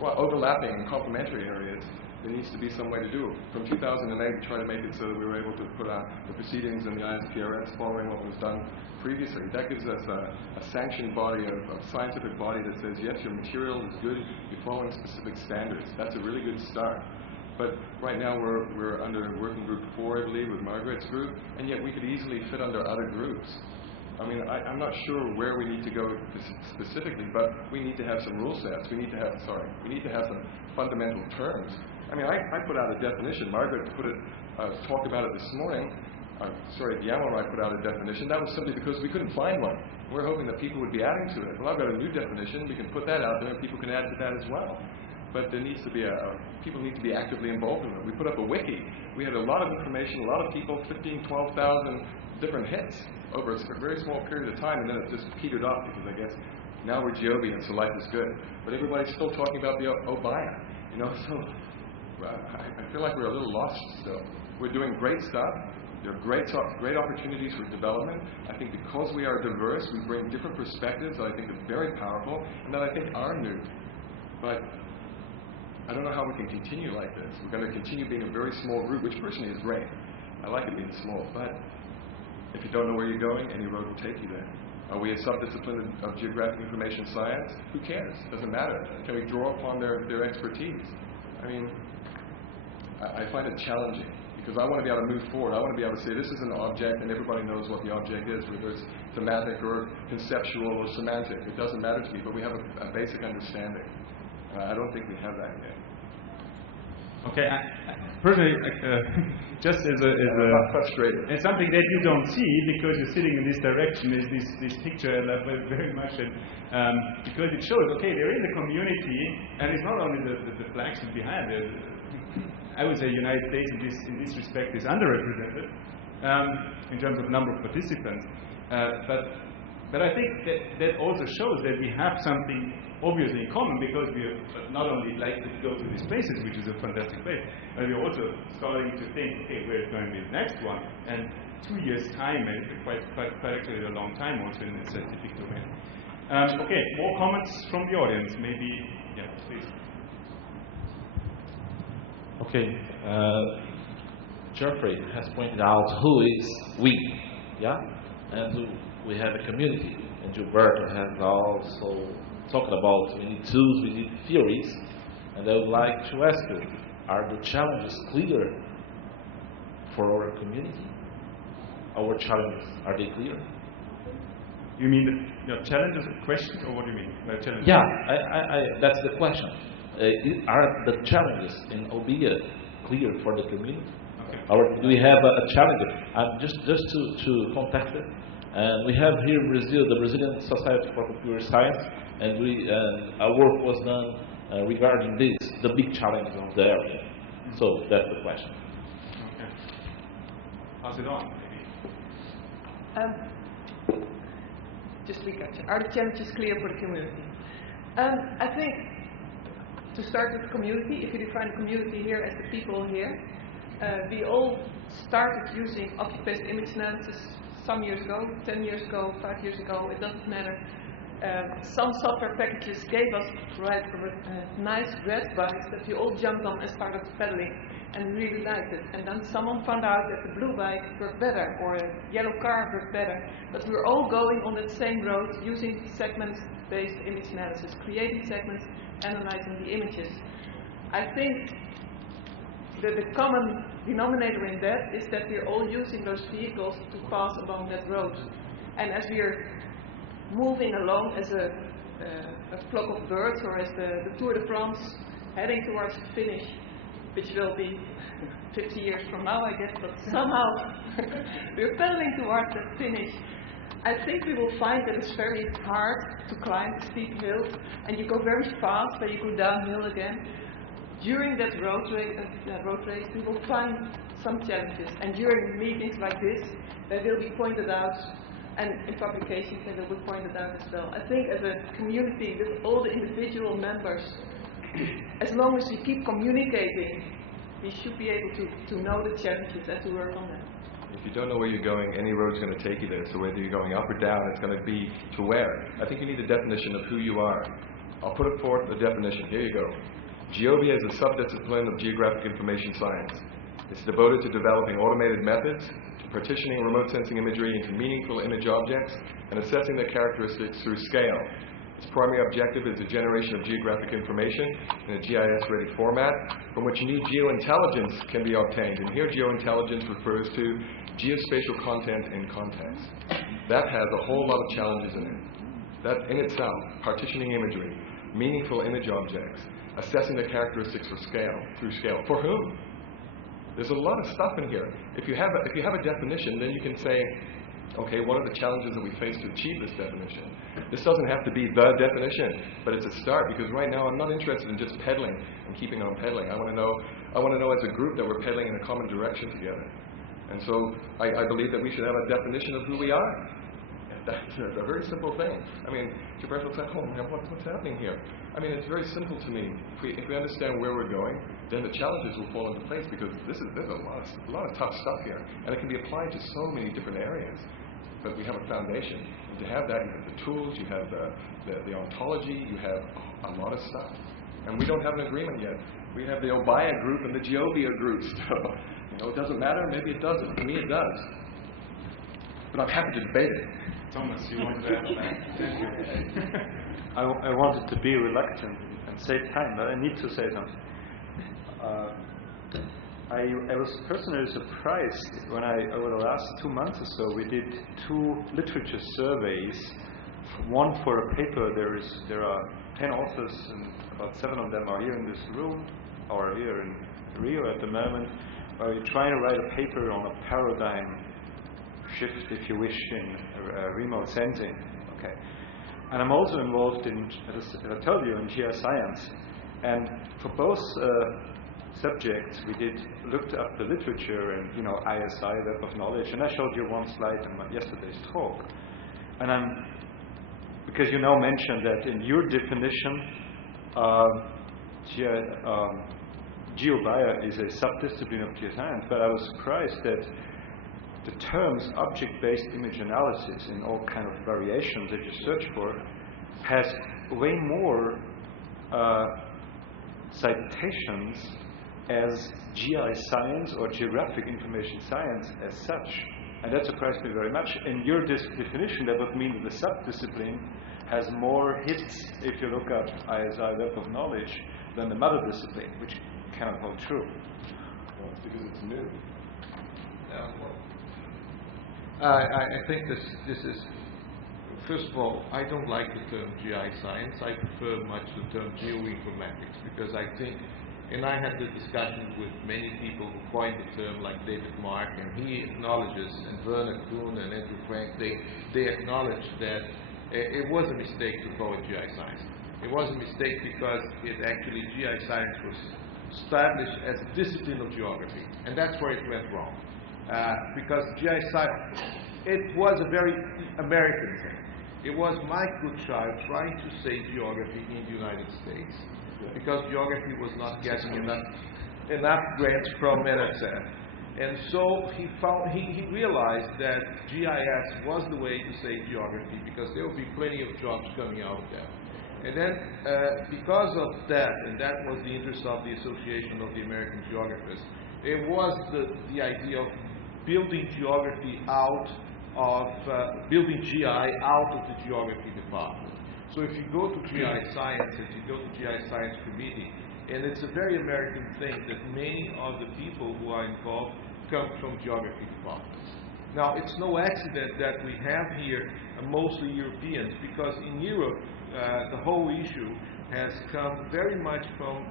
or overlapping and complementary areas, there needs to be some way to do it. From 2008, we tried to make it so that we were able to put out the proceedings in the ISPRS following what was done previously. That gives us a sanctioned body, a scientific body that says, yes, your material is good, you're following specific standards. That's a really good start. But right now we're under working group 4, I believe, with Margaret's group, and yet we could easily fit under other groups. I mean, I'm not sure where we need to go specifically, but we need to have some rule sets. We need to have some fundamental terms. I mean, I put out a definition. Margaret talked about it this morning. Guillermo and I put out a definition. That was simply because we couldn't find one. We're hoping that people would be adding to it. Well, I've got a new definition. We can put that out there, and people can add to that as well. But there needs to be people need to be actively involved in it. We put up a wiki. We had a lot of information, a lot of people, 15,000, 12,000 different hits over a very small period of time, and then it just petered off because I guess now we're GEOBIA, so life is good. But everybody's still talking about the GEOBIA, so I feel like we're a little lost still. We're doing great stuff. There are great opportunities for development. I think because we are diverse, we bring different perspectives that I think are very powerful and that I think are new. But I don't know how we can continue like this. We're going to continue being a very small group, which personally is great. I like it being small, but if you don't know where you're going, any road will take you there. Are we a subdiscipline of geographic information science? Who cares? Doesn't matter. Can we draw upon their expertise? I mean, I find it challenging because I want to be able to move forward. I want to be able to say this is an object and everybody knows what the object is, whether it's thematic or conceptual or semantic. It doesn't matter to me, but we have a basic understanding. I don't think we have that yet. Okay, personally, just as frustrated. And something that you don't see because you're sitting in this direction is this picture I love very much, and because it shows, okay, there is a community, and it's not only the Blaschke behind it. I would say the United States in this respect is underrepresented in terms of number of participants, but I think that also shows that we have something obviously in common, because we are not only like to go to these places, which is a fantastic place, but we're also starting to think, okay, where's going to be the next one? And 2 years' time, and quite actually a long time also in the scientific domain. Okay, more comments from the audience, maybe, yeah, please. Okay, Geoffrey has pointed out who is we, yeah, and we have a community, and Gilberto has also talked about we need tools, we need theories, and I would like to ask you, are the challenges clear for our community? Our challenges, are they clear? You mean the challenges of questions, or what do you mean by challenges? Yeah, that's the question. Are the challenges in GEOBIA clear for the community? Okay. Or do we have a challenge? Just to contact it. And we have here in Brazil the Brazilian Society for Computer Science, and our work was done regarding this, the big challenges of the area. So that's the question. pass it on. Just recapture. Are the challenges clear for the community? I think to start with the community, if you define the community here as the people here, we all started using object-based image analysis some years ago, 10 years ago, 5 years ago, it doesn't matter. Some software packages gave us nice red bikes that we all jumped on and started pedaling and really liked it. And then someone found out that the blue bike worked better or a yellow car worked better. But we were all going on that same road using segments-based image analysis, creating segments, analyzing the images. I think that the common denominator in that is that we're all using those vehicles to pass along that road. And as we're moving along as a flock of birds, or as the Tour de France, heading towards the finish, which will be 50 years from now, I guess, but somehow we're pedaling towards that finish. I think we will find that it's very hard to climb steep hills, and you go very fast, but you go downhill again. During that road race, we will find some challenges, and during meetings like this, they will be pointed out, and in publications they will be pointed out as well. I think as a community with all the individual members, as long as we keep communicating, we should be able to know the challenges and to work on them. If you don't know where you're going, any road's going to take you there. So whether you're going up or down, it's going to be to where. I think you need a definition of who you are. I'll put it forth the definition. Here you go. GEOBIA is a subdiscipline of geographic information science. It's devoted to developing automated methods, to partitioning remote sensing imagery into meaningful image objects, and assessing their characteristics through scale. Its primary objective is the generation of geographic information in a GIS-ready format from which new geointelligence can be obtained. And here geointelligence refers to geospatial content in context. That has a whole lot of challenges in it. That in itself, partitioning imagery, meaningful image objects, assessing the characteristics for scale, through scale. For whom? There's a lot of stuff in here. If you have a definition, then you can say, okay, what are the challenges that we face to achieve this definition? This doesn't have to be the definition, but it's a start, because right now I'm not interested in just pedaling and keeping on pedaling. I want to know as a group that we're pedaling in a common direction together. And so I believe that we should have a definition of who we are. That's a very simple thing. I mean, Gilberto said, oh man, what's happening here? I mean, it's very simple to me. If we understand where we're going, then the challenges will fall into place, because there's a lot of tough stuff here, and it can be applied to so many different areas. But we have a foundation. And to have that, you have the tools, you have the ontology, you have a lot of stuff. And we don't have an agreement yet. We have the GEOBIA group and the GEOBIA group. So, it doesn't matter. Maybe it doesn't. To me, it does. But I'm happy to debate it. Thomas, you want to add that? I wanted to be reluctant and save time, but I need to say something. I was personally surprised when over the last 2 months or so, we did 2 literature surveys. One for a paper. There are 10 authors, and about 7 of them are here in this room, or here in Rio at the moment, where we're trying to write a paper on a paradigm shift, if you wish, in remote sensing. Okay, and I'm also involved in, as I told you, in geoscience, and for both subjects, we looked up the literature and ISI, Web of Knowledge, and I showed you one slide in yesterday's talk. And because you now mentioned that in your definition, GEOBIA is a subdiscipline of geoscience, but I was surprised that the terms object-based image analysis in all kind of variations that you search for has way more citations as GI science or geographic information science as such. And that surprised me very much. In your definition, that would mean that the subdiscipline has more hits if you look at ISI Web of Knowledge than the mother discipline, which cannot hold true. Well, it's because it's new. I think this is, first of all, I don't like the term GI science. I prefer much the term geoinformatics, because I think, and I had the discussion with many people who coined the term, like David Mark, and he acknowledges, and Werner Kuhn and Andrew Frank, they acknowledge that it was a mistake to call it GI science. It was a mistake because GI science was established as a discipline of geography, and that's where it went wrong. because GI science, it was a very American thing. It was Mike Goodchild trying to save geography in the United States because geography was not getting enough grants from NSF. And so he realized that GIS was the way to save geography because there would be plenty of jobs coming out of that. And then because of that, and that was the interest of the Association of the American Geographers, it was the idea of building geography out of, building GI out of the geography department. So if you go to GI Science, if you go to GI Science Committee, and it's a very American thing that many of the people who are involved come from geography departments. Now, it's no accident that we have here mostly Europeans, because in Europe, the whole issue has come very much from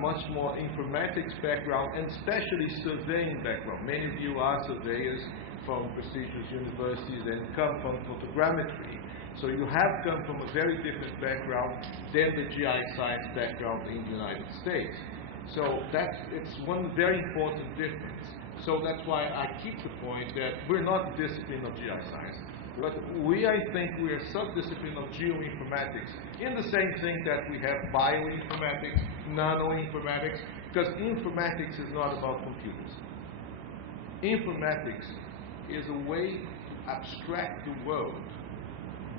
much more informatics background and especially surveying background. Many of you are surveyors from prestigious universities and come from photogrammetry. So you have come from a very different background than the GI science background in the United States. So it's one very important difference. So that's why I keep the point that we're not the discipline of GI science, but I think we are subdiscipline of geoinformatics in the same thing that we have bioinformatics, nanoinformatics, because informatics is not about computers. Informatics is a way to abstract the world.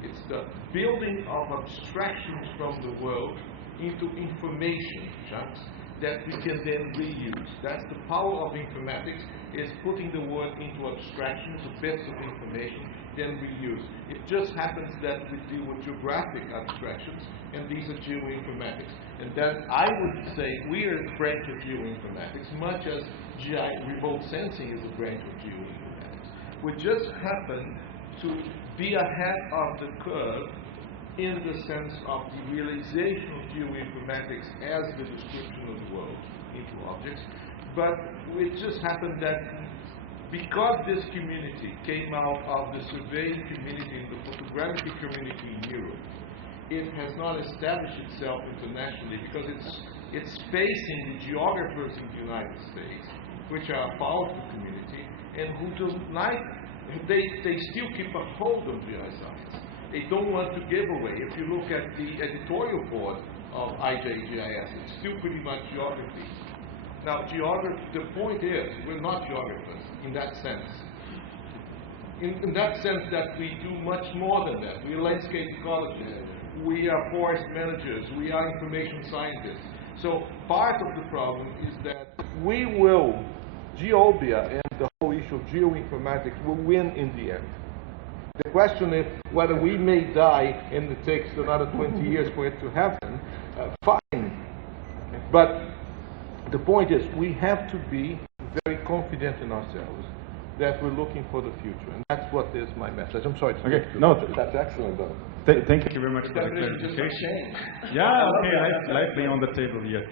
It's the building of abstractions from the world into information chunks that we can then reuse. That's the power of informatics, is putting the world into abstractions, bits of information, then reuse. It just happens that we deal with geographic abstractions, and these are geoinformatics. And then I would say we are a branch of geoinformatics, much as GI remote sensing is a branch of geoinformatics. We just happen to be ahead of the curve in the sense of the realization of geoinformatics as the description of the world into objects. But it just happened that because this community came out of the surveying community and the photogrammetry community in Europe, it has not established itself internationally because it's facing the geographers in the United States, which are a powerful community, and who don't like, they still keep a hold on GI science. They don't want to give away. If you look at the editorial board of IJGIS, it's still pretty much geography. Now, the point is, we're not geographers in that sense. In that sense that we do much more than that. We are landscape ecologists. We are forest managers. We are information scientists. So part of the problem is that GEOBIA and the whole issue of geoinformatics will win in the end. The question is whether we may die and it takes another 20 years for it to happen. Fine. But the point is we have to be very confident in ourselves that we're looking for the future. And that's what is my message. I'm sorry. Okay. No, that's excellent, though. Thank you very much for the clarification. Yeah, okay, lightly on the table here.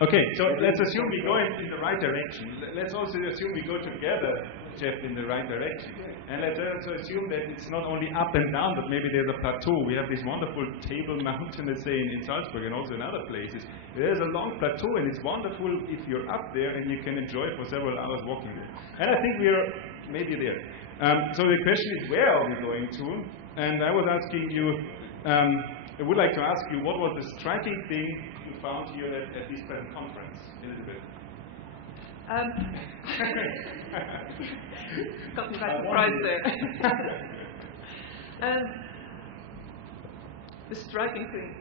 Okay, so let's assume we go in the right direction. Let's also assume we go together, Jeff, in the right direction. And let's also assume that it's not only up and down, but maybe there's a plateau. We have this wonderful Table Mountain, let's say, in Salzburg and also in other places. There's a long plateau, and it's wonderful if you're up there and you can enjoy it for several hours walking there. And I think we are maybe there. So the question is, where are we going to? And I was asking you, I would like to ask you, what was the striking thing you found here at this present conference, Elisabeth? Got me by surprise there. The striking thing,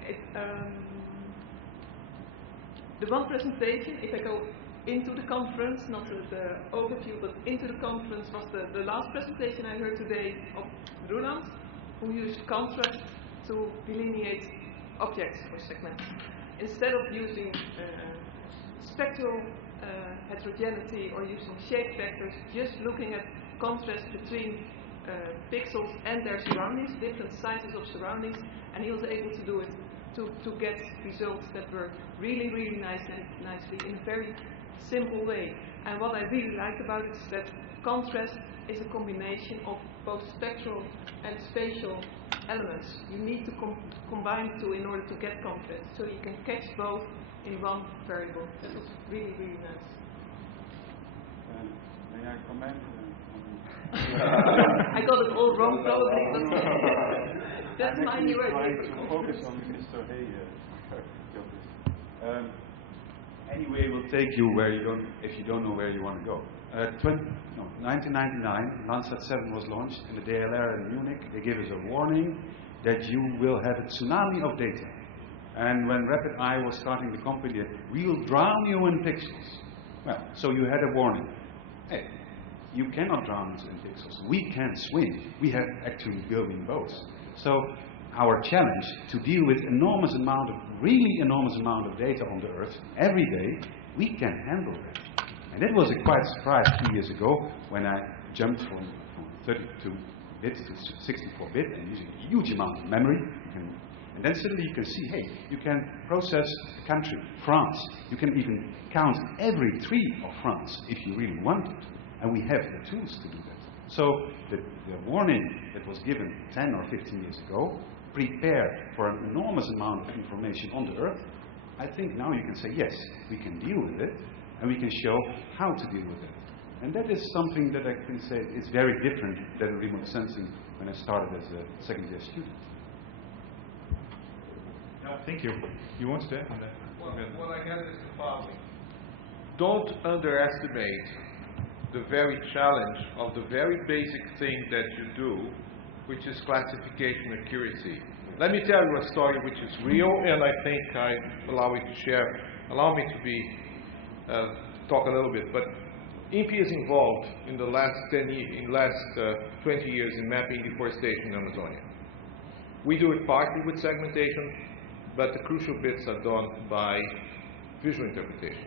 the one presentation, if I go into the conference, not the overview, but into the conference, was the last presentation I heard today of Roland, who used contrast to delineate objects or segments. Instead of using spectral heterogeneity or using shape vectors, just looking at contrast between pixels and their surroundings, different sizes of surroundings, and he was able to do it to get results that were really, really nicely in a very simple way. And what I really like about it is that contrast is a combination of both spectral and spatial elements. You need to combine the two in order to get contrast, so you can catch both in one variable. That was really, really nice. May I comment? I got it all wrong probably, but that's my new idea. I'm trying to focus on Mr. Hay. Anyway, we'll take you where you don't, if you don't know where you want to go. 1999, Landsat 7 was launched in the DLR in Munich. They gave us a warning that you will have a tsunami of data. And when Rapid Eye was starting the company, we'll drown you in pixels. Well, so you had a warning. Hey, you cannot drown us in pixels. We can swim. We have actually building boats. So our challenge to deal with really enormous amount of data on the Earth every day, we can handle that. And that was a quite surprise 2 years ago when I jumped from 32-bit to 64-bit and using a huge amount of memory. And then suddenly you can see, hey, you can process a country, France. You can even count every tree of France if you really want it. And we have the tools to do that. So the warning that was given 10 or 15 years ago, prepared for an enormous amount of information on the Earth, I think now you can say, yes, we can deal with it, and we can show how to deal with it. And that is something that I can say is very different than remote sensing when I started as a second-year student. Yeah, thank you. You want to add on that? Well, what I get is the following. Don't underestimate the very challenge of the very basic thing that you do, which is classification accuracy. Let me tell you a story which is real, and I think allow me to talk a little bit. But INPE is involved in the last 20 years in mapping deforestation in Amazonia. We do it partly with segmentation, but the crucial bits are done by visual interpretation,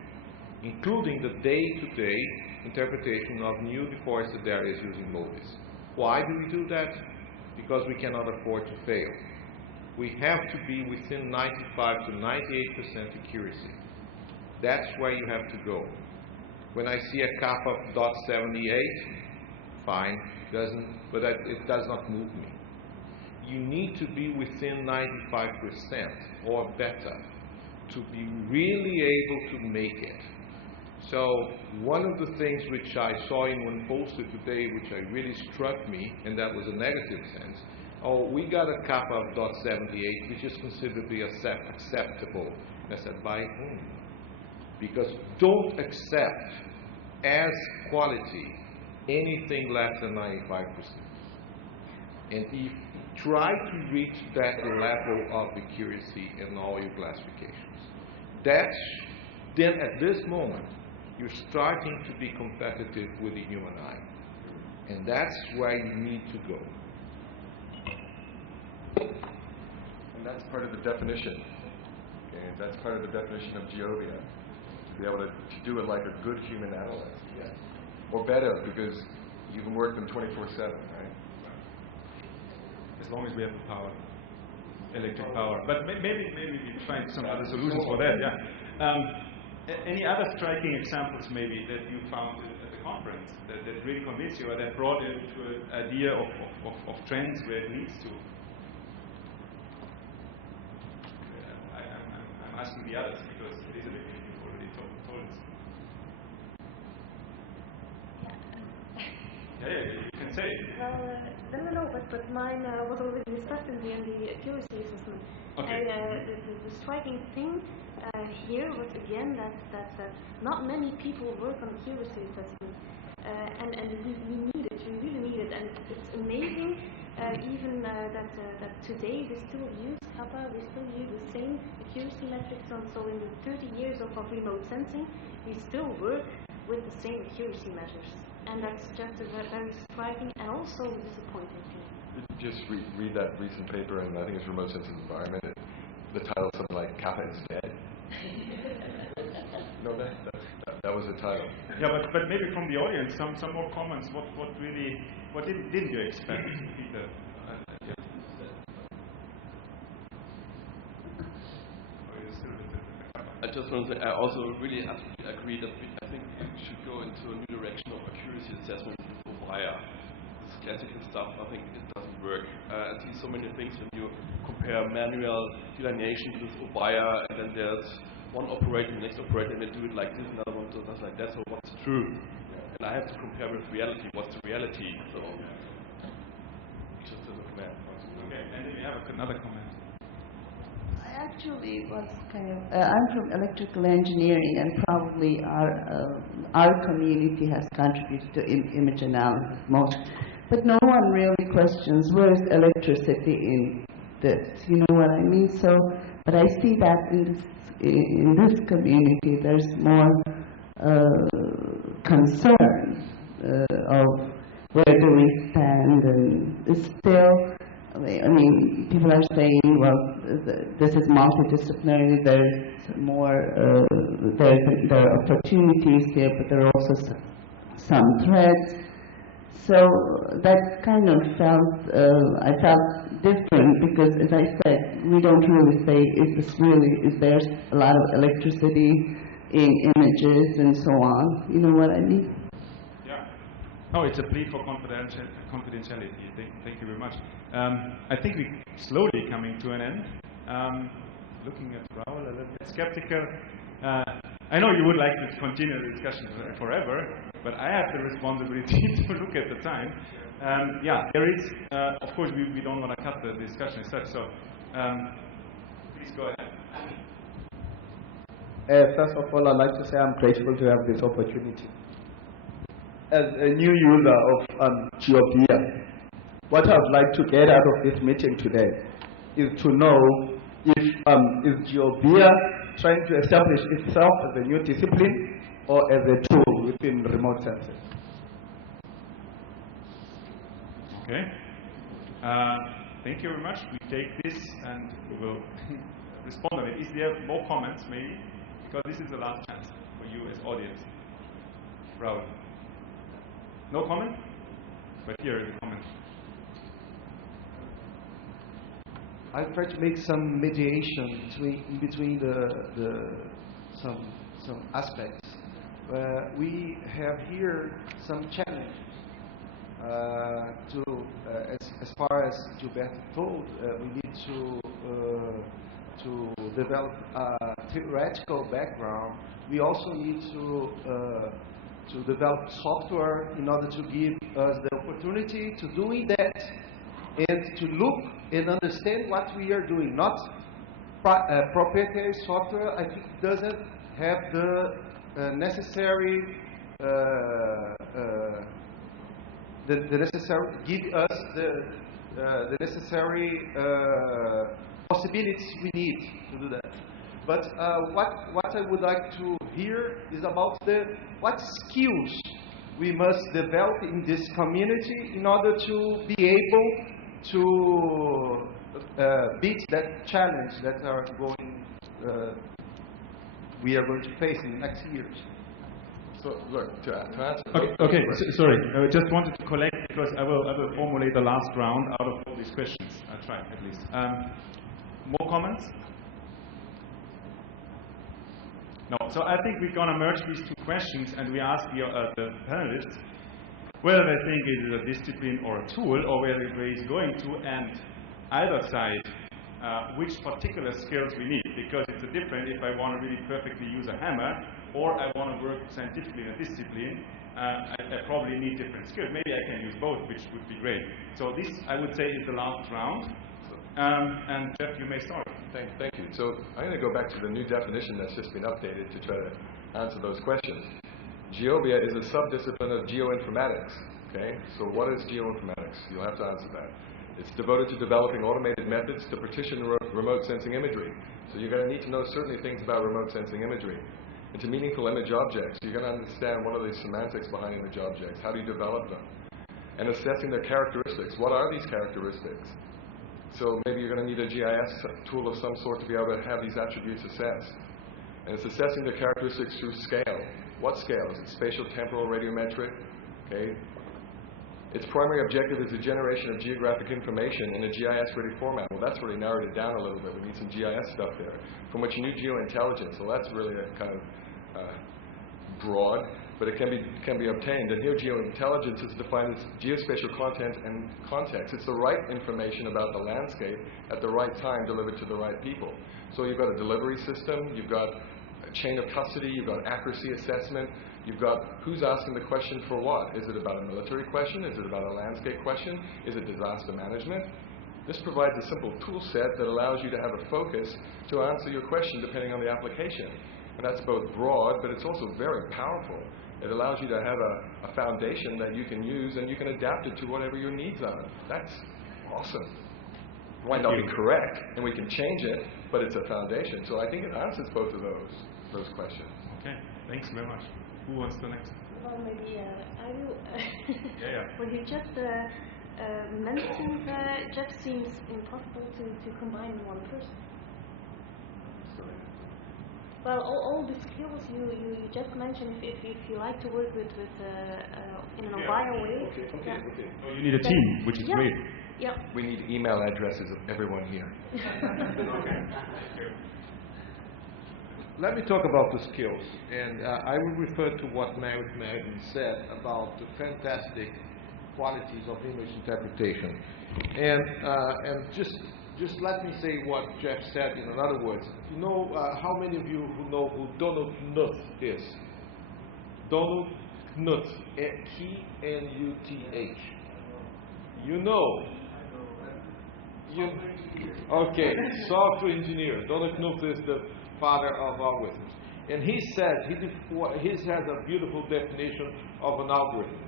including the day-to-day interpretation of new deforested areas using MODIS. Why do we do that? Because we cannot afford to fail. We have to be within 95 to 98% accuracy. That's where you have to go. When I see a kappa of .78, fine, but it does not move me. You need to be within 95% or better to be really able to make it. So one of the things which I saw in one poster today, which really struck me, and that was a negative sense, we got a kappa of .78, which is considered to be acceptable. And I said, by whom? Because don't accept as quality anything less than 95%. And if try to reach that level of accuracy in all your classifications. Then at this moment, you're starting to be competitive with the human eye. And that's where you need to go. And that's part of the definition. Okay? And that's part of the definition of GEOBIA. To be able to do it like a good human analyst. Yeah. Or better, because you can work them 24/7, right? As long as we have the power, electric power. But maybe we find some other solutions for that, yeah. Any other striking examples maybe that you found at the conference that really convinced you or that brought you to an idea of trends where it leads to? I'm asking the others because Elisabeth, you've already told us. Yeah, you can say. Well, no, but mine was already discussed in the accuracy assessment. Okay. The striking thing here was again that not many people work on accuracy assessment, and we need it. We really need it, and it's amazing. Even that today we still use kappa, we still use the same accuracy metrics. So in the 30 years of remote sensing, we still work with the same accuracy measures. And that's just a very striking and also disappointing thing. Just read that recent paper, and I think it's Remote Sensing Environment. The title is something like "Kappa is Dead." No, that was the title. Yeah, but maybe from the audience, some more comments. What didn't you expect, Peter? I just want to say, I also really absolutely agree that I think we should go into a new direction of accuracy assessment with OBIA. This classical stuff, I think it doesn't work. I see so many things when you compare manual delineation with OBIA, and then there's one operator, the next operator, and they do it like this, another one does like that. So what's true? and I have to compare with reality. What's the reality? So, just as a comment. Okay, and then you have another comment. I actually was kind of, I'm from electrical engineering, and probably our community has contributed to image analysis most. But no one really questions where is electricity in this, you know what I mean? So, but I see that in this community there's more concern of where do we stand, and it's still, I mean, people are saying, well, this is multidisciplinary, there's more, there are opportunities here, but there are also some threats. So that kind of I felt different, because as I said, we don't really say, is there a lot of electricity in images and so on, you know what I mean? Oh, it's a plea for confidentiality. Thank you very much. I think we're slowly coming to an end. Looking at Raoul a little bit skeptical. I know you would like to continue the discussion forever, but I have the responsibility to look at the time. Yeah, there is, of course, we don't want to cut the discussion as such, so please go ahead. First of all, I'd like to say I'm grateful to have this opportunity. As a new user of GEOBIA, what I'd like to get out of this meeting today is to know if is GEOBIA trying to establish itself as a new discipline or as a tool within remote sensing. Okay. Thank you very much. We take this and we will respond on it. Is there more comments, maybe? Because this is the last chance for you as audience. Raoul. No comment? But here is a comment. I'll try to make some mediation between some aspects. We have here some challenges. As far as Gilberto told, we need to develop a theoretical background. We also need to develop software in order to give us the opportunity to doing that and to look and understand what we are doing. Not proprietary software, I think, doesn't have the necessary give us the necessary possibilities we need to do that. But what I would like to hear is about what skills we must develop in this community in order to be able to beat that challenge that we are going to face in the next years. So, look, to answer. Okay, sorry. I just wanted to collect, because I will formulate the last round out of all these questions. I'll try, at least. More comments? No. So I think we're going to merge these two questions, and we ask the panelists whether they think it is a discipline or a tool, or whether it is going to, and either side, which particular skills we need, because it's a different if I want to really perfectly use a hammer, or I want to work scientifically in a discipline. I probably need different skills. Maybe I can use both, which would be great. So this, I would say, is the last round. And Jeff, you may start. Thank you. So I'm going to go back to the new definition that's just been updated to try to answer those questions. GEOBIA is a subdiscipline of geoinformatics. Okay? So what is geoinformatics? You'll have to answer that. It's devoted to developing automated methods to partition remote sensing imagery. So you're going to need to know certainly things about remote sensing imagery. Into meaningful image objects, you're going to understand what are the semantics behind image objects, how do you develop them, and assessing their characteristics. What are these characteristics? So maybe you're going to need a GIS tool of some sort to be able to have these attributes assessed. And it's assessing the characteristics through scale. What scale? Is it spatial, temporal, radiometric? Okay. Its primary objective is the generation of geographic information in a GIS-ready format. Well, that's really narrowed it down a little bit. We need some GIS stuff there. From which you need geointelligence. Well, that's really a kind of broad, but it can be obtained. And here geointelligence is defined as geospatial content and context. It's the right information about the landscape at the right time delivered to the right people. So you've got a delivery system, you've got a chain of custody, you've got accuracy assessment, You've got who's asking the question for what? Is it about a military question? Is it about a landscape question? Is it disaster management? This provides a simple tool set that allows you to have a focus to answer your question depending on the application. And that's both broad, but it's also very powerful. It allows you to have a foundation that you can use, and you can adapt it to whatever your needs are. That's awesome. It might not be correct, and we can change it, but it's a foundation. So I think it answers both of those questions. Okay, thanks very much. Who wants the next? Well, maybe I will. Yeah. What you just mentioned just seems impossible to combine in one person. Well, all the skills you just mentioned, if you like to work with in an bio way. Okay. Oh, you need a team, which is great. Yeah. We need email addresses of everyone here. Let me talk about the skills, and I will refer to what Merritt said about the fantastic qualities of image interpretation. And just let me say what Jeff said in other words. You know, how many of you who know who Donald Knuth is? Donald Knuth, K-N-U-T-H. You know. Okay, software engineer. Donald Knuth is the father of algorithms. And he said, he has a beautiful definition of an algorithm.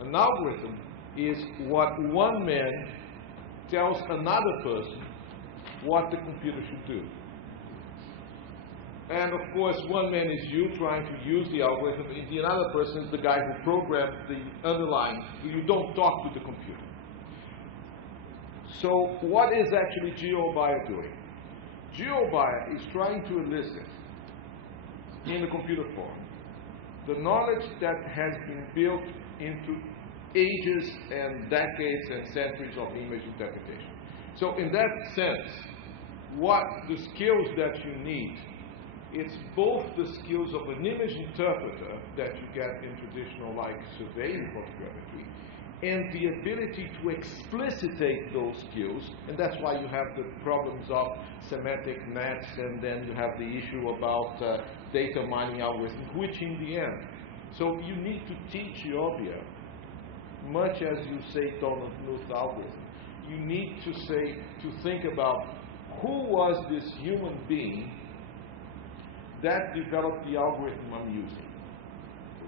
An algorithm is what one man tells another person what the computer should do. And of course, one man is you trying to use the algorithm, and the other person is the guy who programmed the underlying. You don't talk to the computer. So what is actually GEOBIA doing? GEOBIA is trying to elicit in the computer form the knowledge that has been built into ages and decades and centuries of image interpretation. So in that sense, what the skills that you need, it's both the skills of an image interpreter that you get in traditional like surveying photogrammetry, and the ability to explicitate those skills, and that's why you have the problems of semantic nets, and then you have the issue about data mining algorithms, which in the end, so you need to teach GEOBIA, much as you say Donald Knuth algorithm. You need to think about who was this human being that developed the algorithm I'm using.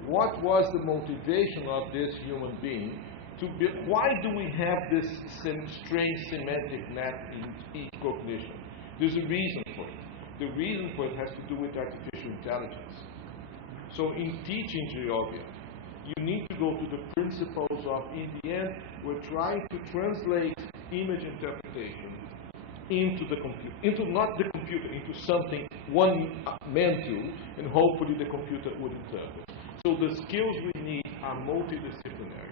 What was the motivation of this human being to build? Why do we have this strange semantic net in e-cognition? There's a reason for it. The reason for it has to do with artificial intelligence. So in teaching GEOBIA, you need to go to the principles of, in the end, we're trying to translate image interpretation into the computer, into not the computer, into something one man do, and hopefully the computer would interpret. So the skills we need are multidisciplinary.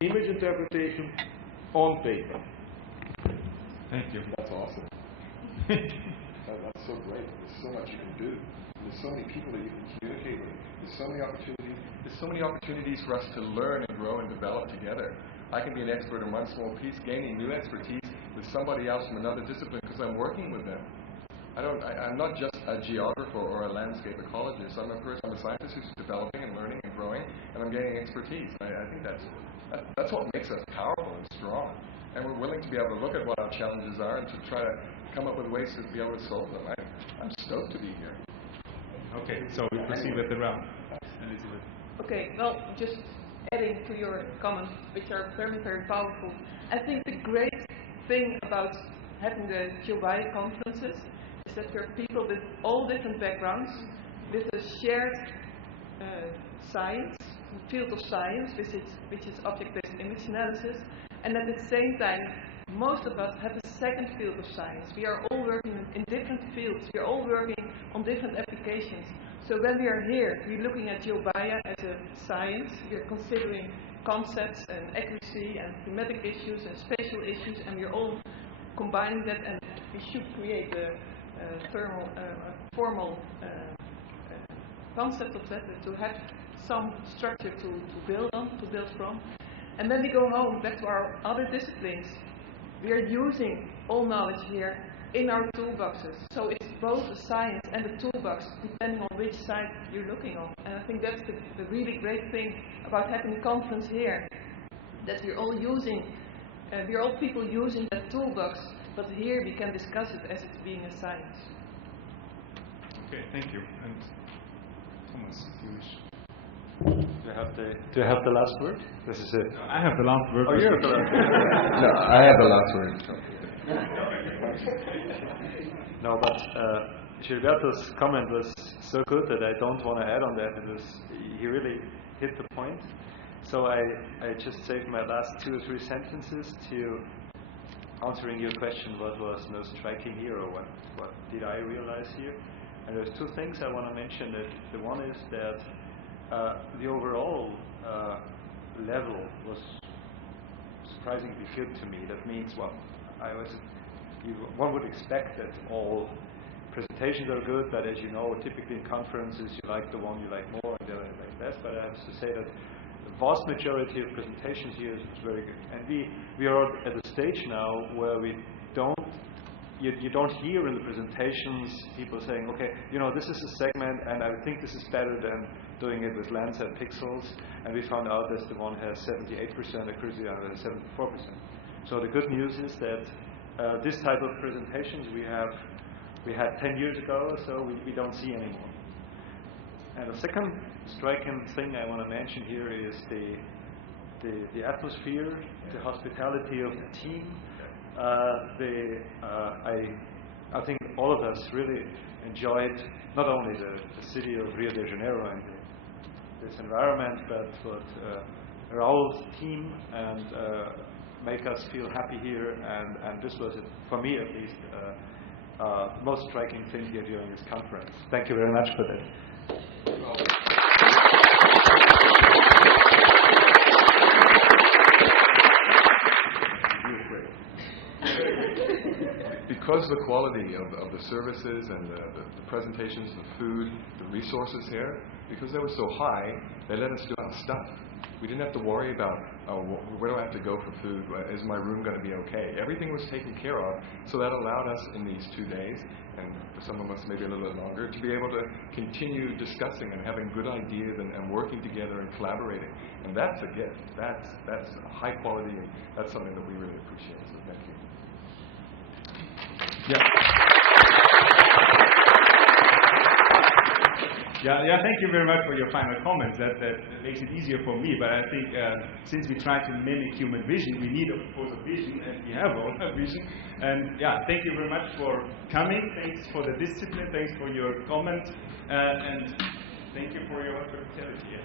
Image interpretation on paper. Thank you. That's awesome. That's so great. There's so much you can do. There's so many people that you can communicate with. There's so many opportunities. There's so many opportunities for us to learn and grow and develop together. I can be an expert in one small piece, gaining new expertise with somebody else from another discipline because I'm working with them. I'm not just a geographer or a landscape ecologist. I'm a scientist who's developing and learning and growing, and I'm gaining expertise. I think that's what makes us powerful and strong. And we're willing to be able to look at what our challenges are and to try to come up with ways to be able to solve them. I'm stoked to be here. Okay, so we proceed with the round. Elisabeth. Okay, well, just adding to your comments, which are very, very powerful. I think the great thing about having the GEOBIA conferences is that there are people with all different backgrounds, with a shared science, field of science, which is object-based image analysis, and at the same time, most of us have a second field of science. We are all working in different fields. We are all working on different applications. So when we are here, we're looking at GEOBIA as a science. We're considering concepts and accuracy and thematic issues and spatial issues, and we're all combining that, and we should create a formal concept of that, to have some structure to build on, to build from. And then we go home, back to our other disciplines. We are using all knowledge here in our toolboxes. So it's both a science and a toolbox, depending on which side you're looking on. And I think that's the really great thing about having a conference here, that we're all using, we're all people using that toolbox, but here we can discuss it as it's being a science. Okay, thank you. And Thomas, if you wish. Do you have the last word? This is it. I have the last word. Oh, you have the last word. No, I have the last word. No, but Gilberto's comment was so good that I don't want to add on that. He really hit the point. So I just saved my last 2 or 3 sentences to answering your question, what was most striking here, or what did I realize here? And there's 2 things I want to mention. The one is that the overall level was surprisingly good to me. That means, well, one would expect that all presentations are good, but as you know, typically in conferences you like the one you like more and the other you like less. But I have to say that the vast majority of presentations here is very good. And we are at a stage now where we don't, you don't hear in the presentations people saying, okay, you know, this is a segment and I think this is better than doing it with Landsat pixels, and we found out that the one has 78% accuracy and the other has 74%. So the good news is that this type of presentations we had 10 years ago, so we don't see anymore. And the second striking thing I want to mention here is the atmosphere, the hospitality of the team. I think all of us really enjoyed not only the city of Rio de Janeiro and this environment, but Raul's team and make us feel happy here. And this was, for me at least, the most striking thing here during this conference. Thank you very much for that. Because the quality of the services and the presentations, the food, the resources here, because they were so high, they let us do our stuff. We didn't have to worry about, where do I have to go for food? Is my room going to be okay? Everything was taken care of, so that allowed us in these 2 days, and for some of us maybe a little bit longer, to be able to continue discussing and having good ideas and working together and collaborating. And that's a gift. That's a high quality, and that's something that we really appreciate. So thank you. Yeah, thank you very much for your final comments. That makes it easier for me, but I think since we try to mimic human vision, we need, of course, a vision, and we have all a vision. And yeah, thank you very much for coming. Thanks for the discipline. Thanks for your comments. And thank you for your hospitality.